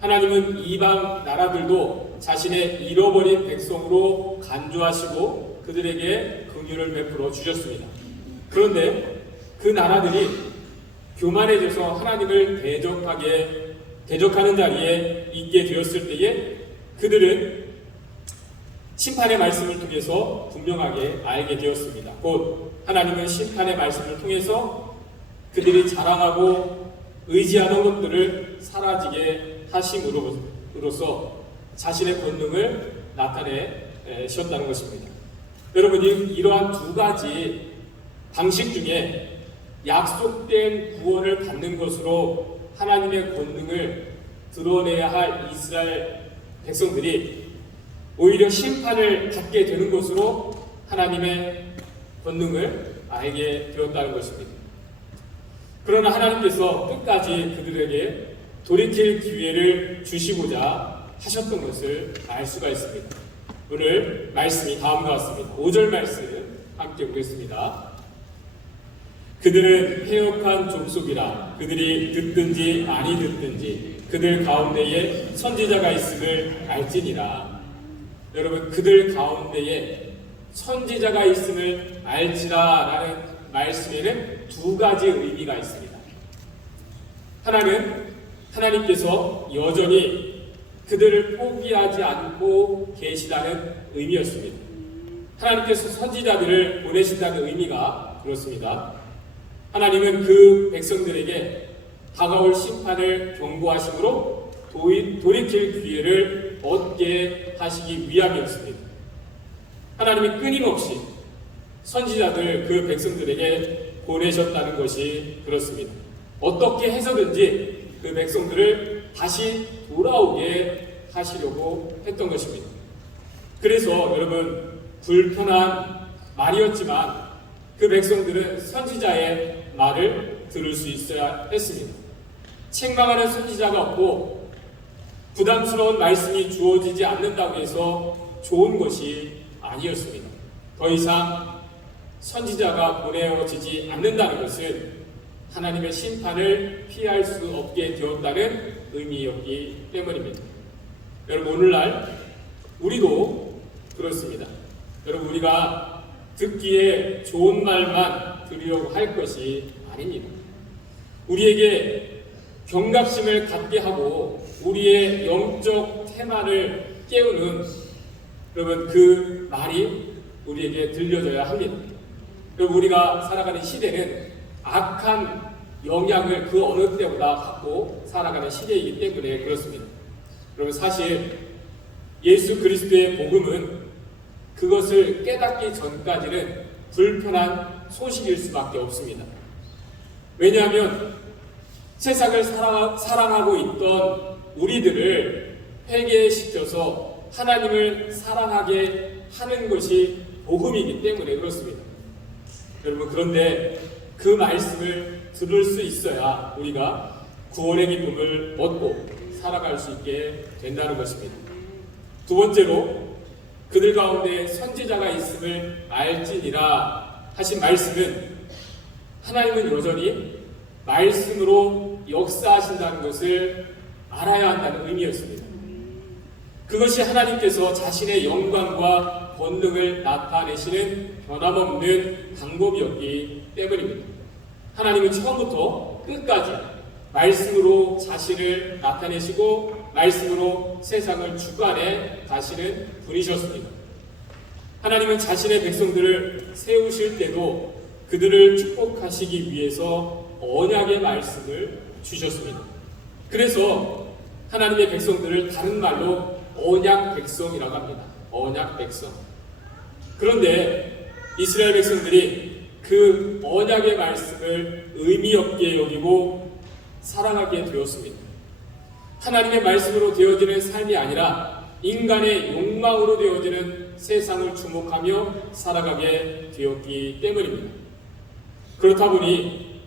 하나님은 이방 나라들도 자신의 잃어버린 백성으로 간주하시고 그들에게 긍휼을 베풀어 주셨습니다. 그런데 그 나라들이 교만해져서 하나님을 대적하는 자리에 있게 되었을 때에 그들은 심판의 말씀을 통해서 분명하게 알게 되었습니다. 곧 하나님은 심판의 말씀을 통해서 그들이 자랑하고 의지하던 것들을 사라지게 하심으로써 자신의 권능을 나타내셨다는 것입니다. 여러분이 이러한 두 가지 방식 중에 약속된 구원을 받는 것으로 하나님의 권능을 드러내야 할 이스라엘 백성들이 오히려 심판을 받게 되는 것으로 하나님의 권능을 알게 되었다는 것입니다. 그러나 하나님께서 끝까지 그들에게 돌이킬 기회를 주시고자 하셨던 것을 알 수가 있습니다. 오늘 말씀이 다음과 같습니다. 5절 말씀 함께 보겠습니다. 그들은 패역한 족속이라 그들이 듣든지 아니 듣든지 그들 가운데에 선지자가 있음을 알지니라. 여러분, 그들 가운데에 선지자가 있음을 알지라 라는 말씀에는 두 가지 의미가 있습니다. 하나는 하나님께서 여전히 그들을 포기하지 않고 계시다는 의미였습니다. 하나님께서 선지자들을 보내신다는 의미가 그렇습니다. 하나님은 그 백성들에게 다가올 심판을 경고하심으로 돌이킬 기회를 얻게 하시기 위함이었습니다. 하나님이 끊임없이 선지자들 그 백성들에게 보내셨다는 것이 그렇습니다. 어떻게 해서든지 그 백성들을 다시 돌아오게 하시려고 했던 것입니다. 그래서 여러분, 불편한 말이었지만 그 백성들은 선지자의 말을 들을 수 있어야 했습니다. 책망하는 선지자가 없고 부담스러운 말씀이 주어지지 않는다고 해서 좋은 것이 아니었습니다. 더 이상 선지자가 보내어지지 않는다는 것은 하나님의 심판을 피할 수 없게 되었다는 의미였기 때문입니다. 여러분, 오늘날 우리도 그렇습니다. 여러분, 우리가 듣기에 좋은 말만 들으려고 할 것이 아닙니다. 우리에게 경각심을 갖게 하고 우리의 영적 테마를 깨우는 여러분 그 말이 우리에게 들려져야 합니다. 여러분, 우리가 살아가는 시대는 악한 영향을 그 어느 때보다 갖고 살아가는 시대이기 때문에 그렇습니다. 여러분, 사실 예수 그리스도의 복음은 그것을 깨닫기 전까지는 불편한 소식일 수밖에 없습니다. 왜냐하면 세상을 사랑하고 있던 우리들을 회개시켜서 하나님을 사랑하게 하는 것이 복음이기 때문에 그렇습니다. 여러분, 그런데 그 말씀을 들을 수 있어야 우리가 구원의 기쁨을 얻고 살아갈 수 있게 된다는 것입니다. 두 번째로, 그들 가운데 선지자가 있음을 알지니라 하신 말씀은 하나님은 여전히 말씀으로 역사하신다는 것을 알아야 한다는 의미였습니다. 그것이 하나님께서 자신의 영광과 권능을 나타내시는 변함없는 방법이었기 때문입니다. 하나님은 처음부터 끝까지 말씀으로 자신을 나타내시고 말씀으로 세상을 주관해 가시는 분이셨습니다. 하나님은 자신의 백성들을 세우실 때도 그들을 축복하시기 위해서 언약의 말씀을 주셨습니다. 그래서 하나님의 백성들을 다른 말로 언약 백성이라고 합니다. 언약 백성. 그런데 이스라엘 백성들이 그 언약의 말씀을 의미 없게 여기고 살아가게 되었습니다. 하나님의 말씀으로 되어지는 삶이 아니라 인간의 욕망으로 되어지는 세상을 주목하며 살아가게 되었기 때문입니다. 그렇다 보니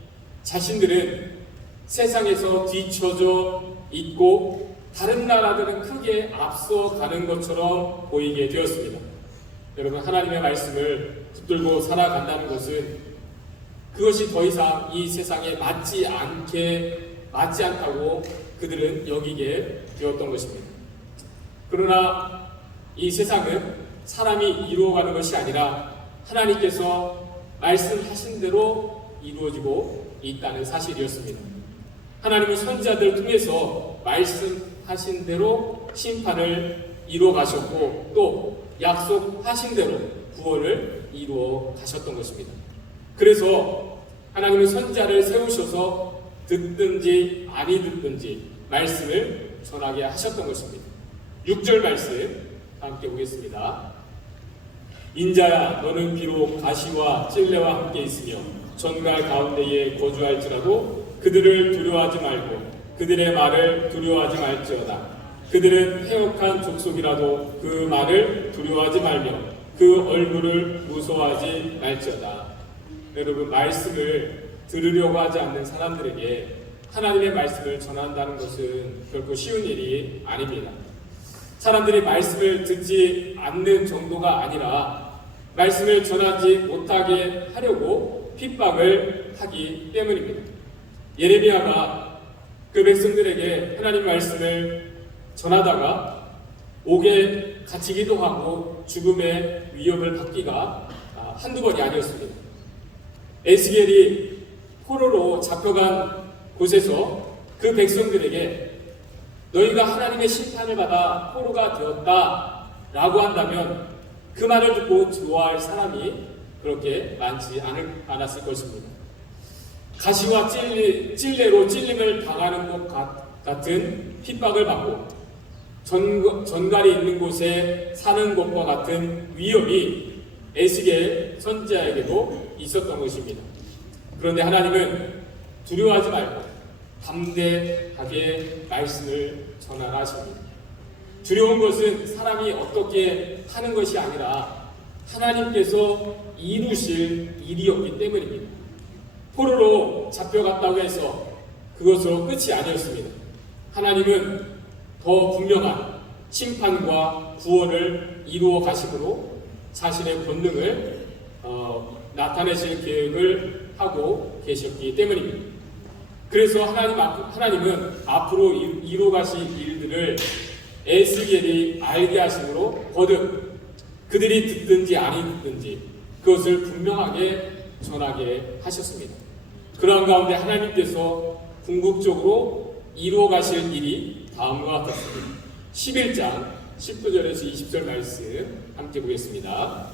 자신들은 세상에서 뒤처져 있고 다른 나라들은 크게 앞서가는 것처럼 보이게 되었습니다. 여러분, 하나님의 말씀을 붙들고 살아간다는 것은 그것이 더 이상 이 세상에 맞지 않다고 그들은 여기게 되었던 것입니다. 그러나 이 세상은 사람이 이루어가는 것이 아니라 하나님께서 말씀하신 대로 이루어지고 있다는 사실이었습니다. 하나님은 선지자들을 통해서 말씀하신 대로 심판을 이루어 가셨고 또 약속하신 대로 구원을 이루어 가셨던 것입니다. 그래서 하나님은 선지자를 세우셔서 듣든지 아니 듣든지 말씀을 전하게 하셨던 것입니다. 6절 말씀 함께 보겠습니다. 인자야, 너는 비록 가시와 찔레와 함께 있으며 전갈 가운데에 거주할지라도 그들을 두려워하지 말고 그들의 말을 두려워하지 말지어다. 그들은 패역한 족속이라도 그 말을 두려워하지 말며 그 얼굴을 무서워하지 말지어다. 여러분, 말씀을 들으려고 하지 않는 사람들에게 하나님의 말씀을 전한다는 것은 결코 쉬운 일이 아닙니다. 사람들이 말씀을 듣지 않는 정도가 아니라 말씀을 전하지 못하게 하려고 핍박을 하기 때문입니다. 예레미야가 그 백성들에게 하나님 말씀을 전하다가 옥에 갇히기도 하고 죽음의 위협을 받기가 한두 번이 아니었습니다. 에스겔이 포로로 잡혀간 곳에서 그 백성들에게 너희가 하나님의 심판을 받아 포로가 되었다 라고 한다면 그 말을 듣고 좋아할 사람이 그렇게 많지 않았을 것입니다. 가시와 찔레로 찔림을 당하는 것 같은 핍박을 받고 전갈이 있는 곳에 사는 것과 같은 위협이 에스겔 선지자에게도 있었던 것입니다. 그런데 하나님은 두려워하지 말고 담대하게 말씀을 전하라 하십니다. 두려운 것은 사람이 어떻게 하는 것이 아니라 하나님께서 이루실 일이었기 때문입니다. 포로로 잡혀갔다고 해서 그것으로 끝이 아니었습니다. 하나님은 더 분명한 심판과 구원을 이루어 가심으로 자신의 권능을 나타내실 계획을 하고 계셨기 때문입니다. 그래서 하나님은 앞으로 이루어 가실 일들을 에스겔이 알게 하심으로 거듭 그들이 듣든지 아니 듣든지 그것을 분명하게 전하게 하셨습니다. 그런 가운데 하나님께서 궁극적으로 이루어 가실 일이 다음과 같습니다. 11장 19절에서 20절 말씀 함께 보겠습니다.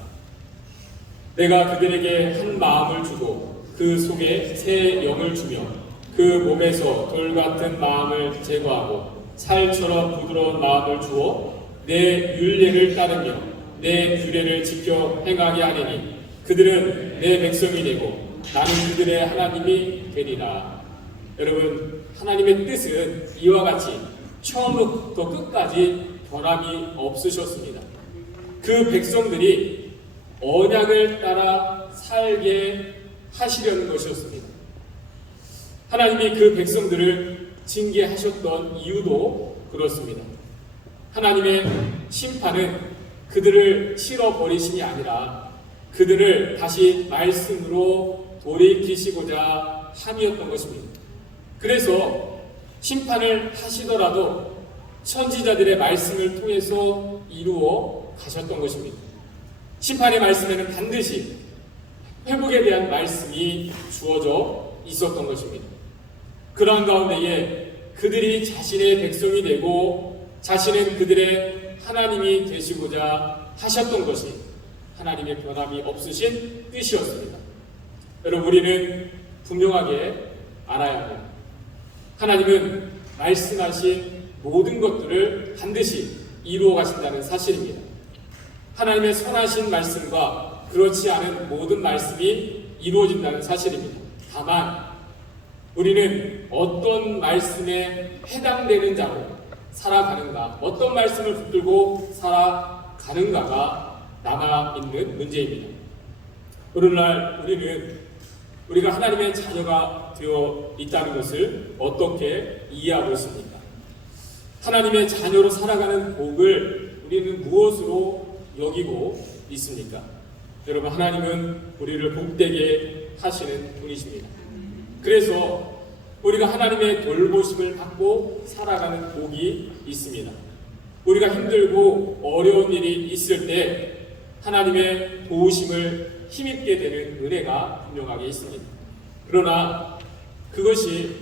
내가 그들에게 한 마음을 주고 그 속에 새 영을 주며 그 몸에서 돌 같은 마음을 제거하고 살처럼 부드러운 마음을 주어 내 율례를 따르며 내 규례를 지켜 행하게 하리니 그들은 내 백성이 되고 나는 그들의 하나님이 되리라. 여러분, 하나님의 뜻은 이와 같이 처음부터 끝까지 변함이 없으셨습니다. 그 백성들이 언약을 따라 살게 하시려는 것이었습니다. 하나님이 그 백성들을 징계하셨던 이유도 그렇습니다. 하나님의 심판은 그들을 치러버리심이 아니라 그들을 다시 말씀으로 돌이키시고자 함이었던 것입니다. 그래서 심판을 하시더라도 선지자들의 말씀을 통해서 이루어 가셨던 것입니다. 심판의 말씀에는 반드시 회복에 대한 말씀이 주어져 있었던 것입니다. 그러한 가운데에 그들이 자신의 백성이 되고 자신은 그들의 하나님이 되시고자 하셨던 것이 하나님의 변함이 없으신 뜻이었습니다. 여러분, 우리는 분명하게 알아야 합니다. 하나님은 말씀하신 모든 것들을 반드시 이루어 가신다는 사실입니다. 하나님의 선하신 말씀과 그렇지 않은 모든 말씀이 이루어진다는 사실입니다. 다만 우리는 어떤 말씀에 해당되는 자로 살아가는가, 어떤 말씀을 붙들고 살아가는가가 남아있는 문제입니다. 오늘날 우리는 우리가 하나님의 자녀가 되어 있다는 것을 어떻게 이해하고 있습니까? 하나님의 자녀로 살아가는 복을 우리는 무엇으로 여기고 있습니까? 여러분, 하나님은 우리를 복되게 하시는 분이십니다. 그래서 우리가 하나님의 돌보심을 받고 살아가는 복이 있습니다. 우리가 힘들고 어려운 일이 있을 때 하나님의 도우심을 힘입게 되는 은혜가 분명하게 있습니다. 그러나 그것이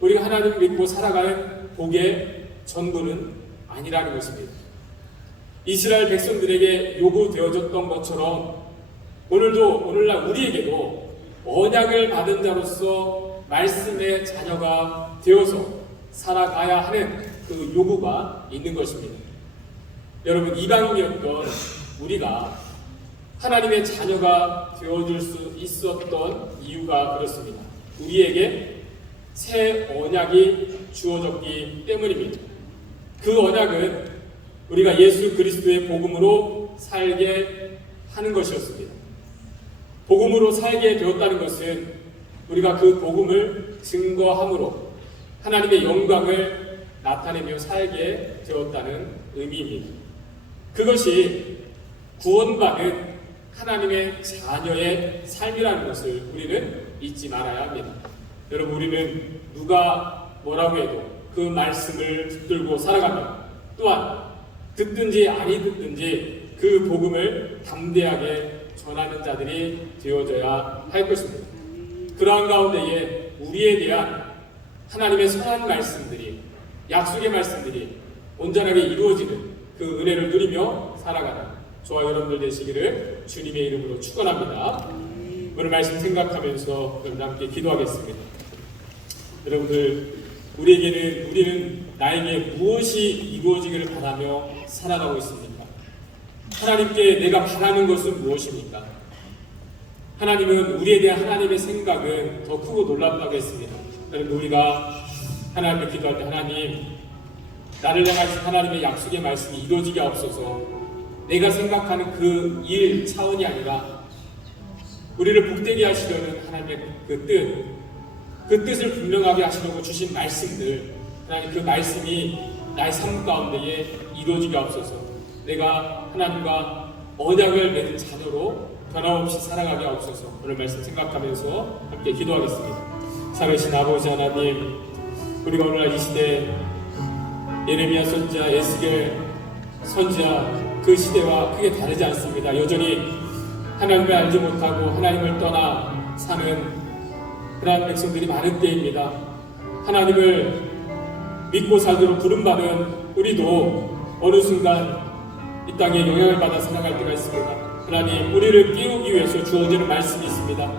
우리가 하나님을 믿고 살아가는 복의 전부는 아니라는 것입니다. 이스라엘 백성들에게 요구되어졌던 것처럼 오늘날 우리에게도 언약을 받은 자로서 말씀의 자녀가 되어서 살아가야 하는 그 요구가 있는 것입니다. 여러분, 이방인이었던 우리가 하나님의 자녀가 되어줄 수 있었던 이유가 그렇습니다. 우리에게 새 언약이 주어졌기 때문입니다. 그 언약은 우리가 예수 그리스도의 복음으로 살게 하는 것이었습니다. 복음으로 살게 되었다는 것은 우리가 그 복음을 증거함으로 하나님의 영광을 나타내며 살게 되었다는 의미입니다. 그것이 구원받은 하나님의 자녀의 삶이라는 것을 우리는 잊지 말아야 합니다. 여러분, 우리는 누가 뭐라고 해도 그 말씀을 붙들고 살아가며 또한 듣든지 아니 듣든지 그 복음을 담대하게 전하는 자들이 되어져야 할 것입니다. 그러한 가운데에 우리에 대한 하나님의 선한 말씀들이, 약속의 말씀들이 온전하게 이루어지는 그 은혜를 누리며 살아가는 저와 여러분들 되시기를 주님의 이름으로 축원합니다. 오늘 말씀 생각하면서 여러분 함께 기도하겠습니다. 여러분들, 우리는 나에게 무엇이 이루어지기를 바라며 살아가고 있습니까? 하나님께 내가 바라는 것은 무엇입니까? 하나님은 우리에 대한 하나님의 생각은 더 크고 놀랍다고 했습니다. 여러분, 우리가 하나님께 기도할 때 하나님, 나를 향하신 하나님의 약속의 말씀이 이루어지게 없어서 내가 생각하는 그 일 차원이 아니라 우리를 복되게 하시려는 하나님의 그 뜻을 분명하게 하시려고 주신 말씀들, 하나님 그 말씀이 나의 삶 가운데에 이루어지게 없어서 내가 하나님과 언약을 맺은 자녀로 변함없이 살아가게 없어서 오늘 말씀 생각하면서 함께 기도하겠습니다. 살아계신 아버지 하나님, 우리가 오늘날 이 시대 예레미야 선지자, 에스겔 선지자 그 시대와 크게 다르지 않습니다. 여전히 하나님을 알지 못하고 하나님을 떠나 사는 그러한 백성들이 많은 때입니다. 하나님을 믿고 살도록 부름받은 우리도 어느 순간 이 땅에 영향을 받아 살아갈 때가 있습니다. 하나님, 우리를 깨우기 위해서 주어지는 말씀이 있습니다.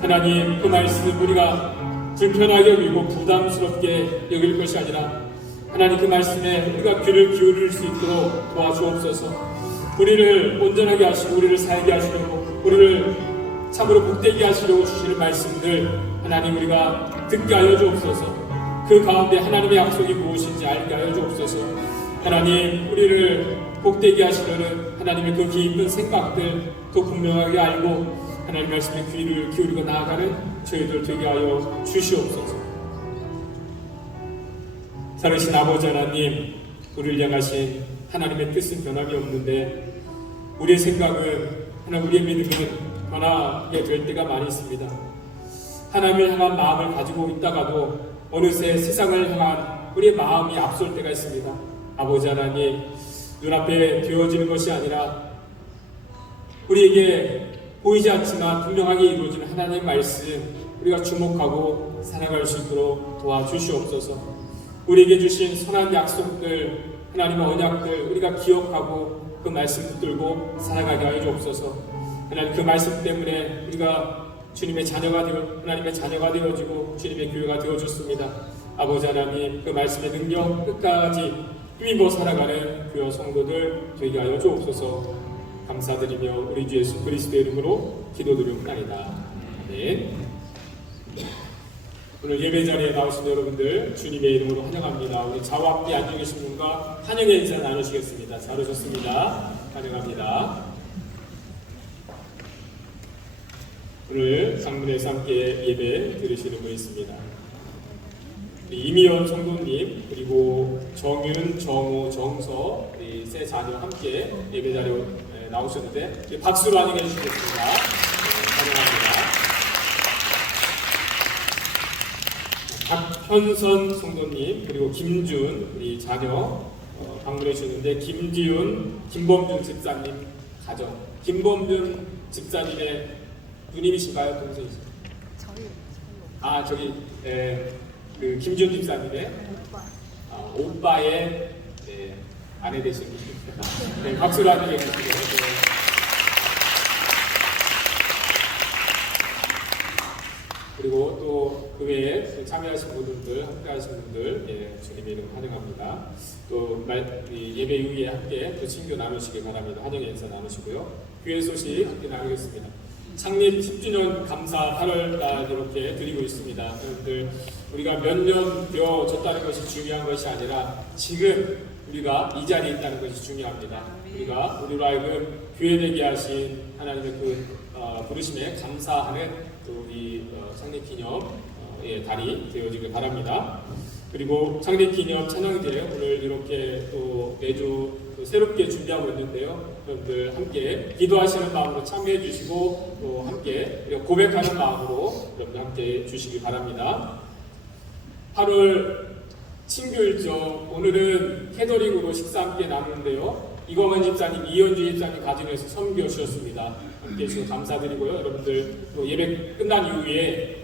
하나님, 그 말씀을 우리가 불편하게 여기고 부담스럽게 여길 것이 아니라 하나님, 그 말씀에 우리가 귀를 기울일 수 있도록 도와주옵소서. 우리를 온전하게 하시고 우리를 살게 하시려고, 우리를 참으로 복되게 하시려고 주시는 말씀들 하나님, 우리가 듣게 하여 주옵소서. 그 가운데 하나님의 약속이 무엇인지 알게 하여 주옵소서. 하나님, 우리를 복되게 하시려는 하나님의 그 깊은 생각들 더 분명하게 알고 하나님 말씀에 귀를 기울이고 나아가는 저희들 되게 하여 주시옵소서. 살아계신 아버지 하나님, 우리를 향하신 하나님의 뜻은 변함이 없는데 우리의 생각은, 하나님, 우리의 믿음은 변하게 될 때가 많이 있습니다. 하나님을 향한 마음을 가지고 있다가도 어느새 세상을 향한 우리의 마음이 앞설 때가 있습니다. 아버지 하나님, 눈앞에 되어지는 것이 아니라 우리에게 보이지 않지만 분명하게 이루어지는 하나님의 말씀, 우리가 주목하고 살아갈 수 있도록 도와주시옵소서. 우리에게 주신 선한 약속들, 하나님의 언약들 우리가 기억하고 그 말씀 붙들고 살아가게 하여 주옵소서. 하나님, 그 말씀 때문에 우리가 주님의 자녀가 되어, 하나님의 자녀가 되어지고 주님의 교회가 되어줬습니다. 아버지 하나님, 그 말씀의 능력 끝까지 힘입어 살아가는 교회 성도들 되게 하여 주옵소서. 감사드리며 우리 주 예수 그리스도의 이름으로 기도드리옵나이다. 아멘. 오늘 예배 자리에 나오신 여러분들 주님의 이름으로 환영합니다. 우리 좌와 앞에 앉아 계신 분과 환영의 인사 나누시겠습니다. 잘 오셨습니다. 환영합니다. 오늘 상문에서 함께 예배 들으시는 분이 있습니다. 이미연 성도님 그리고 정윤, 정호, 정서 이 세 자녀 함께 예배 자리에 나오셨는데 박수로 환영해 주시겠습니다. 환영합니다. 박현선 성도님 그리고 김준 우리 자녀 방문해 주셨는데 김지윤, 김범준 집사님 가정 김범준 집사님의 누님이신가요? 동생이신가요? 아 저기 그 김준 집사님의 오빠의 아내 되신 네, 박수로 하는 얘기입니다. 그리고 또 그 외에 참여하신 분들, 함께하신 분들, 주님의 이름 환영합니다. 또 예배 이후에 함께 또 친교 나누시기 바랍니다. 환영의 인사 나누시고요. 교회 소식 함께 나누겠습니다. 창립 10주년 감사 8월달 이렇게 드리고 있습니다. 여러분들 우리가 몇 년 되어졌다는 것이 중요한 것이 아니라 지금 우리가 이 자리에 있다는 것이 중요합니다. 우리가 우리로 하여금 교회되게 하신 하나님의 그 부르심에 감사하는 또 우리 창립기념의 달이 되어지길 바랍니다. 그리고 창립기념 찬양제 오늘 이렇게 또 매주 또 새롭게 준비하고 있는데요. 여러분들 함께 기도하시는 마음으로 참여해 주시고 또 함께 고백하는 마음으로 여러분들 함께 주시기 바랍니다. 8월 친교일정 오늘은 캐더링으로 식사 함께 나누는데요. 이광환 집사님, 이현주 집사님 가정에서 섬겨 주셨습니다. 함께 해주셔서 감사드리고요. 여러분들 또 예배 끝난 이후에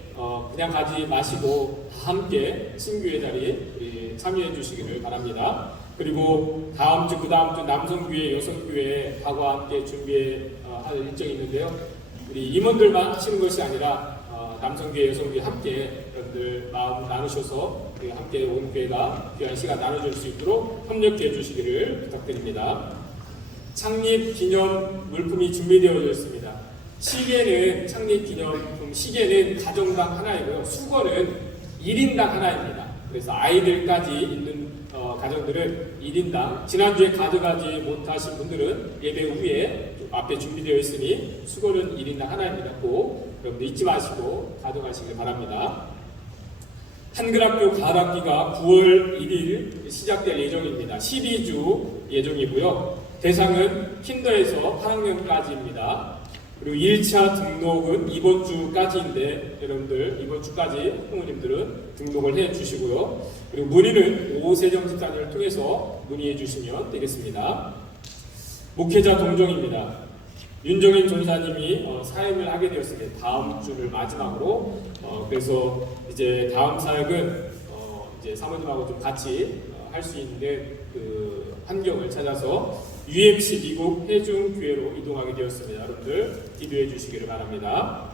그냥 가지 마시고 다 함께 친교회 자리에 참여해 주시기를 바랍니다. 그리고 다음 주, 그 다음 주 남성교회, 여성교회 과거와 함께 준비할 일정이 있는데요. 우리 임원들만 하시는 것이 아니라 남성교회, 여성교회 함께 여러분들 마음 나누셔서 함께 온 교회가 귀한 시간 나눠줄 수 있도록 협력해 주시기를 부탁드립니다. 창립 기념 물품이 준비되어 있습니다. 시계는 창립 기념품 시계는 가정당 하나이고요. 수건은 1인당 하나입니다. 그래서 아이들까지 있는 가정들은 1인당 지난주에 가져가지 못하신 분들은 예배 후에 앞에 준비되어 있으니 수건은 1인당 하나입니다. 꼭 여러분들 잊지 마시고 가져가시길 바랍니다. 한글학교 가을학기가 9월 1일 시작될 예정입니다. 12주 예정이고요. 대상은 킨더에서 8학년까지입니다. 그리고 1차 등록은 이번 주까지인데 여러분들 이번 주까지 부모님들은 등록을 해 주시고요. 그리고 문의는 오세정 집사님을 통해서 문의해 주시면 되겠습니다. 목회자 동정입니다. 윤정인 전사님이 사역을 하게 되었습니다. 다음 주를 마지막으로 그래서 이제 다음 사역은 이제 사모님하고 좀 같이 할 수 있는 그 환경을 찾아서 UMC 미국 해중 교회로 이동하게 되었습니다. 여러분들 기도해 주시기를 바랍니다.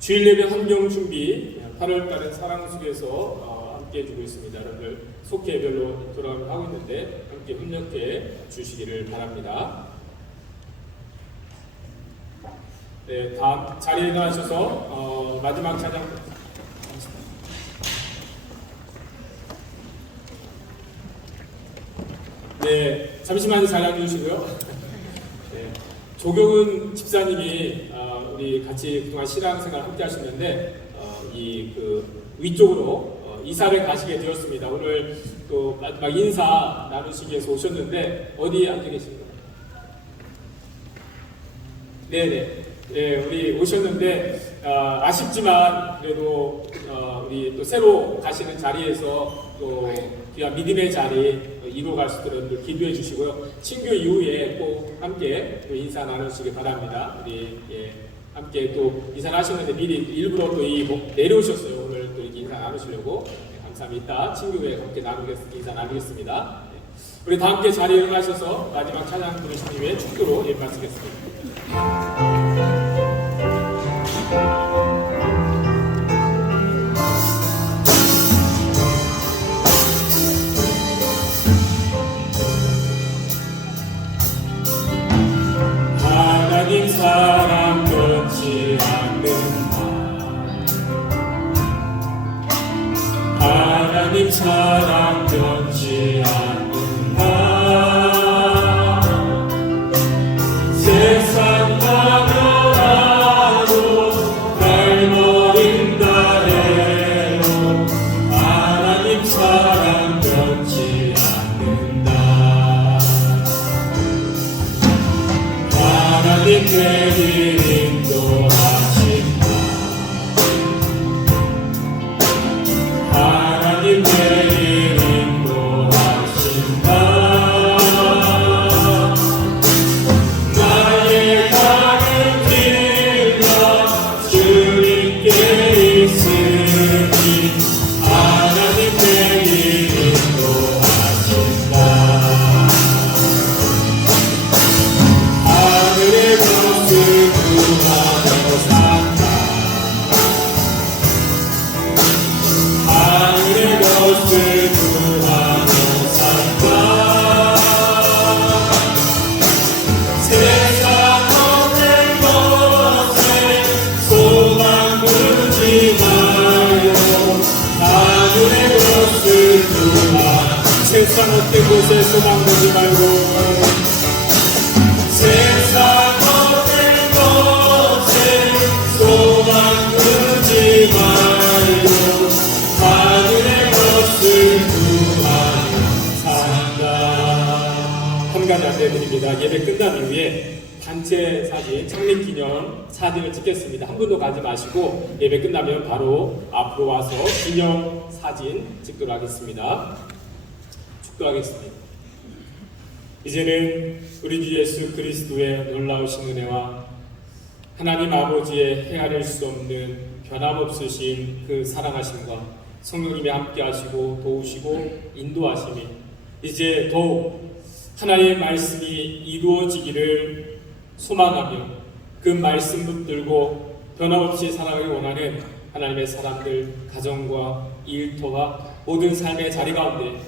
주일 예배 환경 준비 8월달은 사랑 속에서 함께 해주고 있습니다. 여러분들 속회별로 돌아가면 하고 있는데 함께 협력해 주시기를 바랍니다. 네, 다음 자리에 일어나셔서 마지막 찬양. 네, 잠시만 자리 앉으시고요. 네, 조경은 집사님이 우리 같이 그동안 신앙생활 함께 하셨는데 이 그 위쪽으로 이사를 가시게 되었습니다. 오늘 또 마지막 인사 나누시기 위해서 오셨는데 어디 앉아 계신가요? 네네. 네, 우리 오셨는데 아쉽지만 그래도 우리 또 새로 가시는 자리에서 또 귀한 믿음의 자리 이루어갈 수 있도록 기도해 주시고요. 친교 이후에 꼭 함께 또 인사 나누시기 바랍니다. 우리 함께 또 인사 하셨는데 미리 일부러 또 내려오셨어요. 오늘 또 이렇게 인사 나누시려고. 네, 감사합니다. 친교회 함께 인사 나누겠습니다. 네. 우리 다 함께 자리에 일어나셔서 마지막 찬양 부르신 이후에 축도로 예배 마치겠습니다. 하나님 사랑 변치 않는다. 사랑 변치 않는다. 세상 가면하고 날 버린다 해도 하나님 사랑 변치 않는다. 하나님 내길 인도하신다. 하나님 내길 인도하신다. 나의 가는 길과 주님께 있으니 하나님 내길 인도하신다. 하늘의 것을 구하며 산다. 하늘의 것을 구하며 산다. 세상 어떤 것에 소망 두지 말고 하늘의 것을 구하. 세상 어떤 곳에 소망 두지 말고 세상 어떤 것에 소망 두지 말고 하늘의 것을 구하며 산다. 한 가지 안내드립니다. 예배 끝난 이후에 단체 사진, 창립기념 사진을 찍겠습니다. 한 분도 가지 마시고 예배 끝나면 바로 앞으로 와서 기념 사진 찍도록 하겠습니다. 축도하겠습니다. 이제는 우리 주 예수 그리스도의 놀라우신 은혜와 하나님 아버지의 헤아릴 수 없는 변함없으신 그 사랑하심과 성령님이 함께 하시고 도우시고 인도하심이 이제 더욱 하나님의 말씀이 이루어지기를 소망하며 그 말씀 붙들고 변함없이 살아가기 원하는 하나님의 사람들, 가정과 일터와 모든 삶의 자리 가운데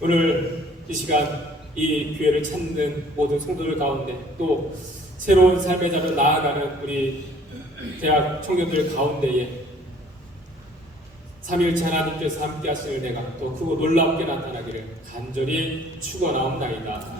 오늘 이 시간 이 교회를 찾는 모든 성도들 가운데 또 새로운 삶의 자리로 나아가는 우리 대학 청년들 가운데에 삼위일체 하나님께서 함께 하시는 은혜가 또 크고 놀랍게 나타나기를 간절히 축원하옵나이다.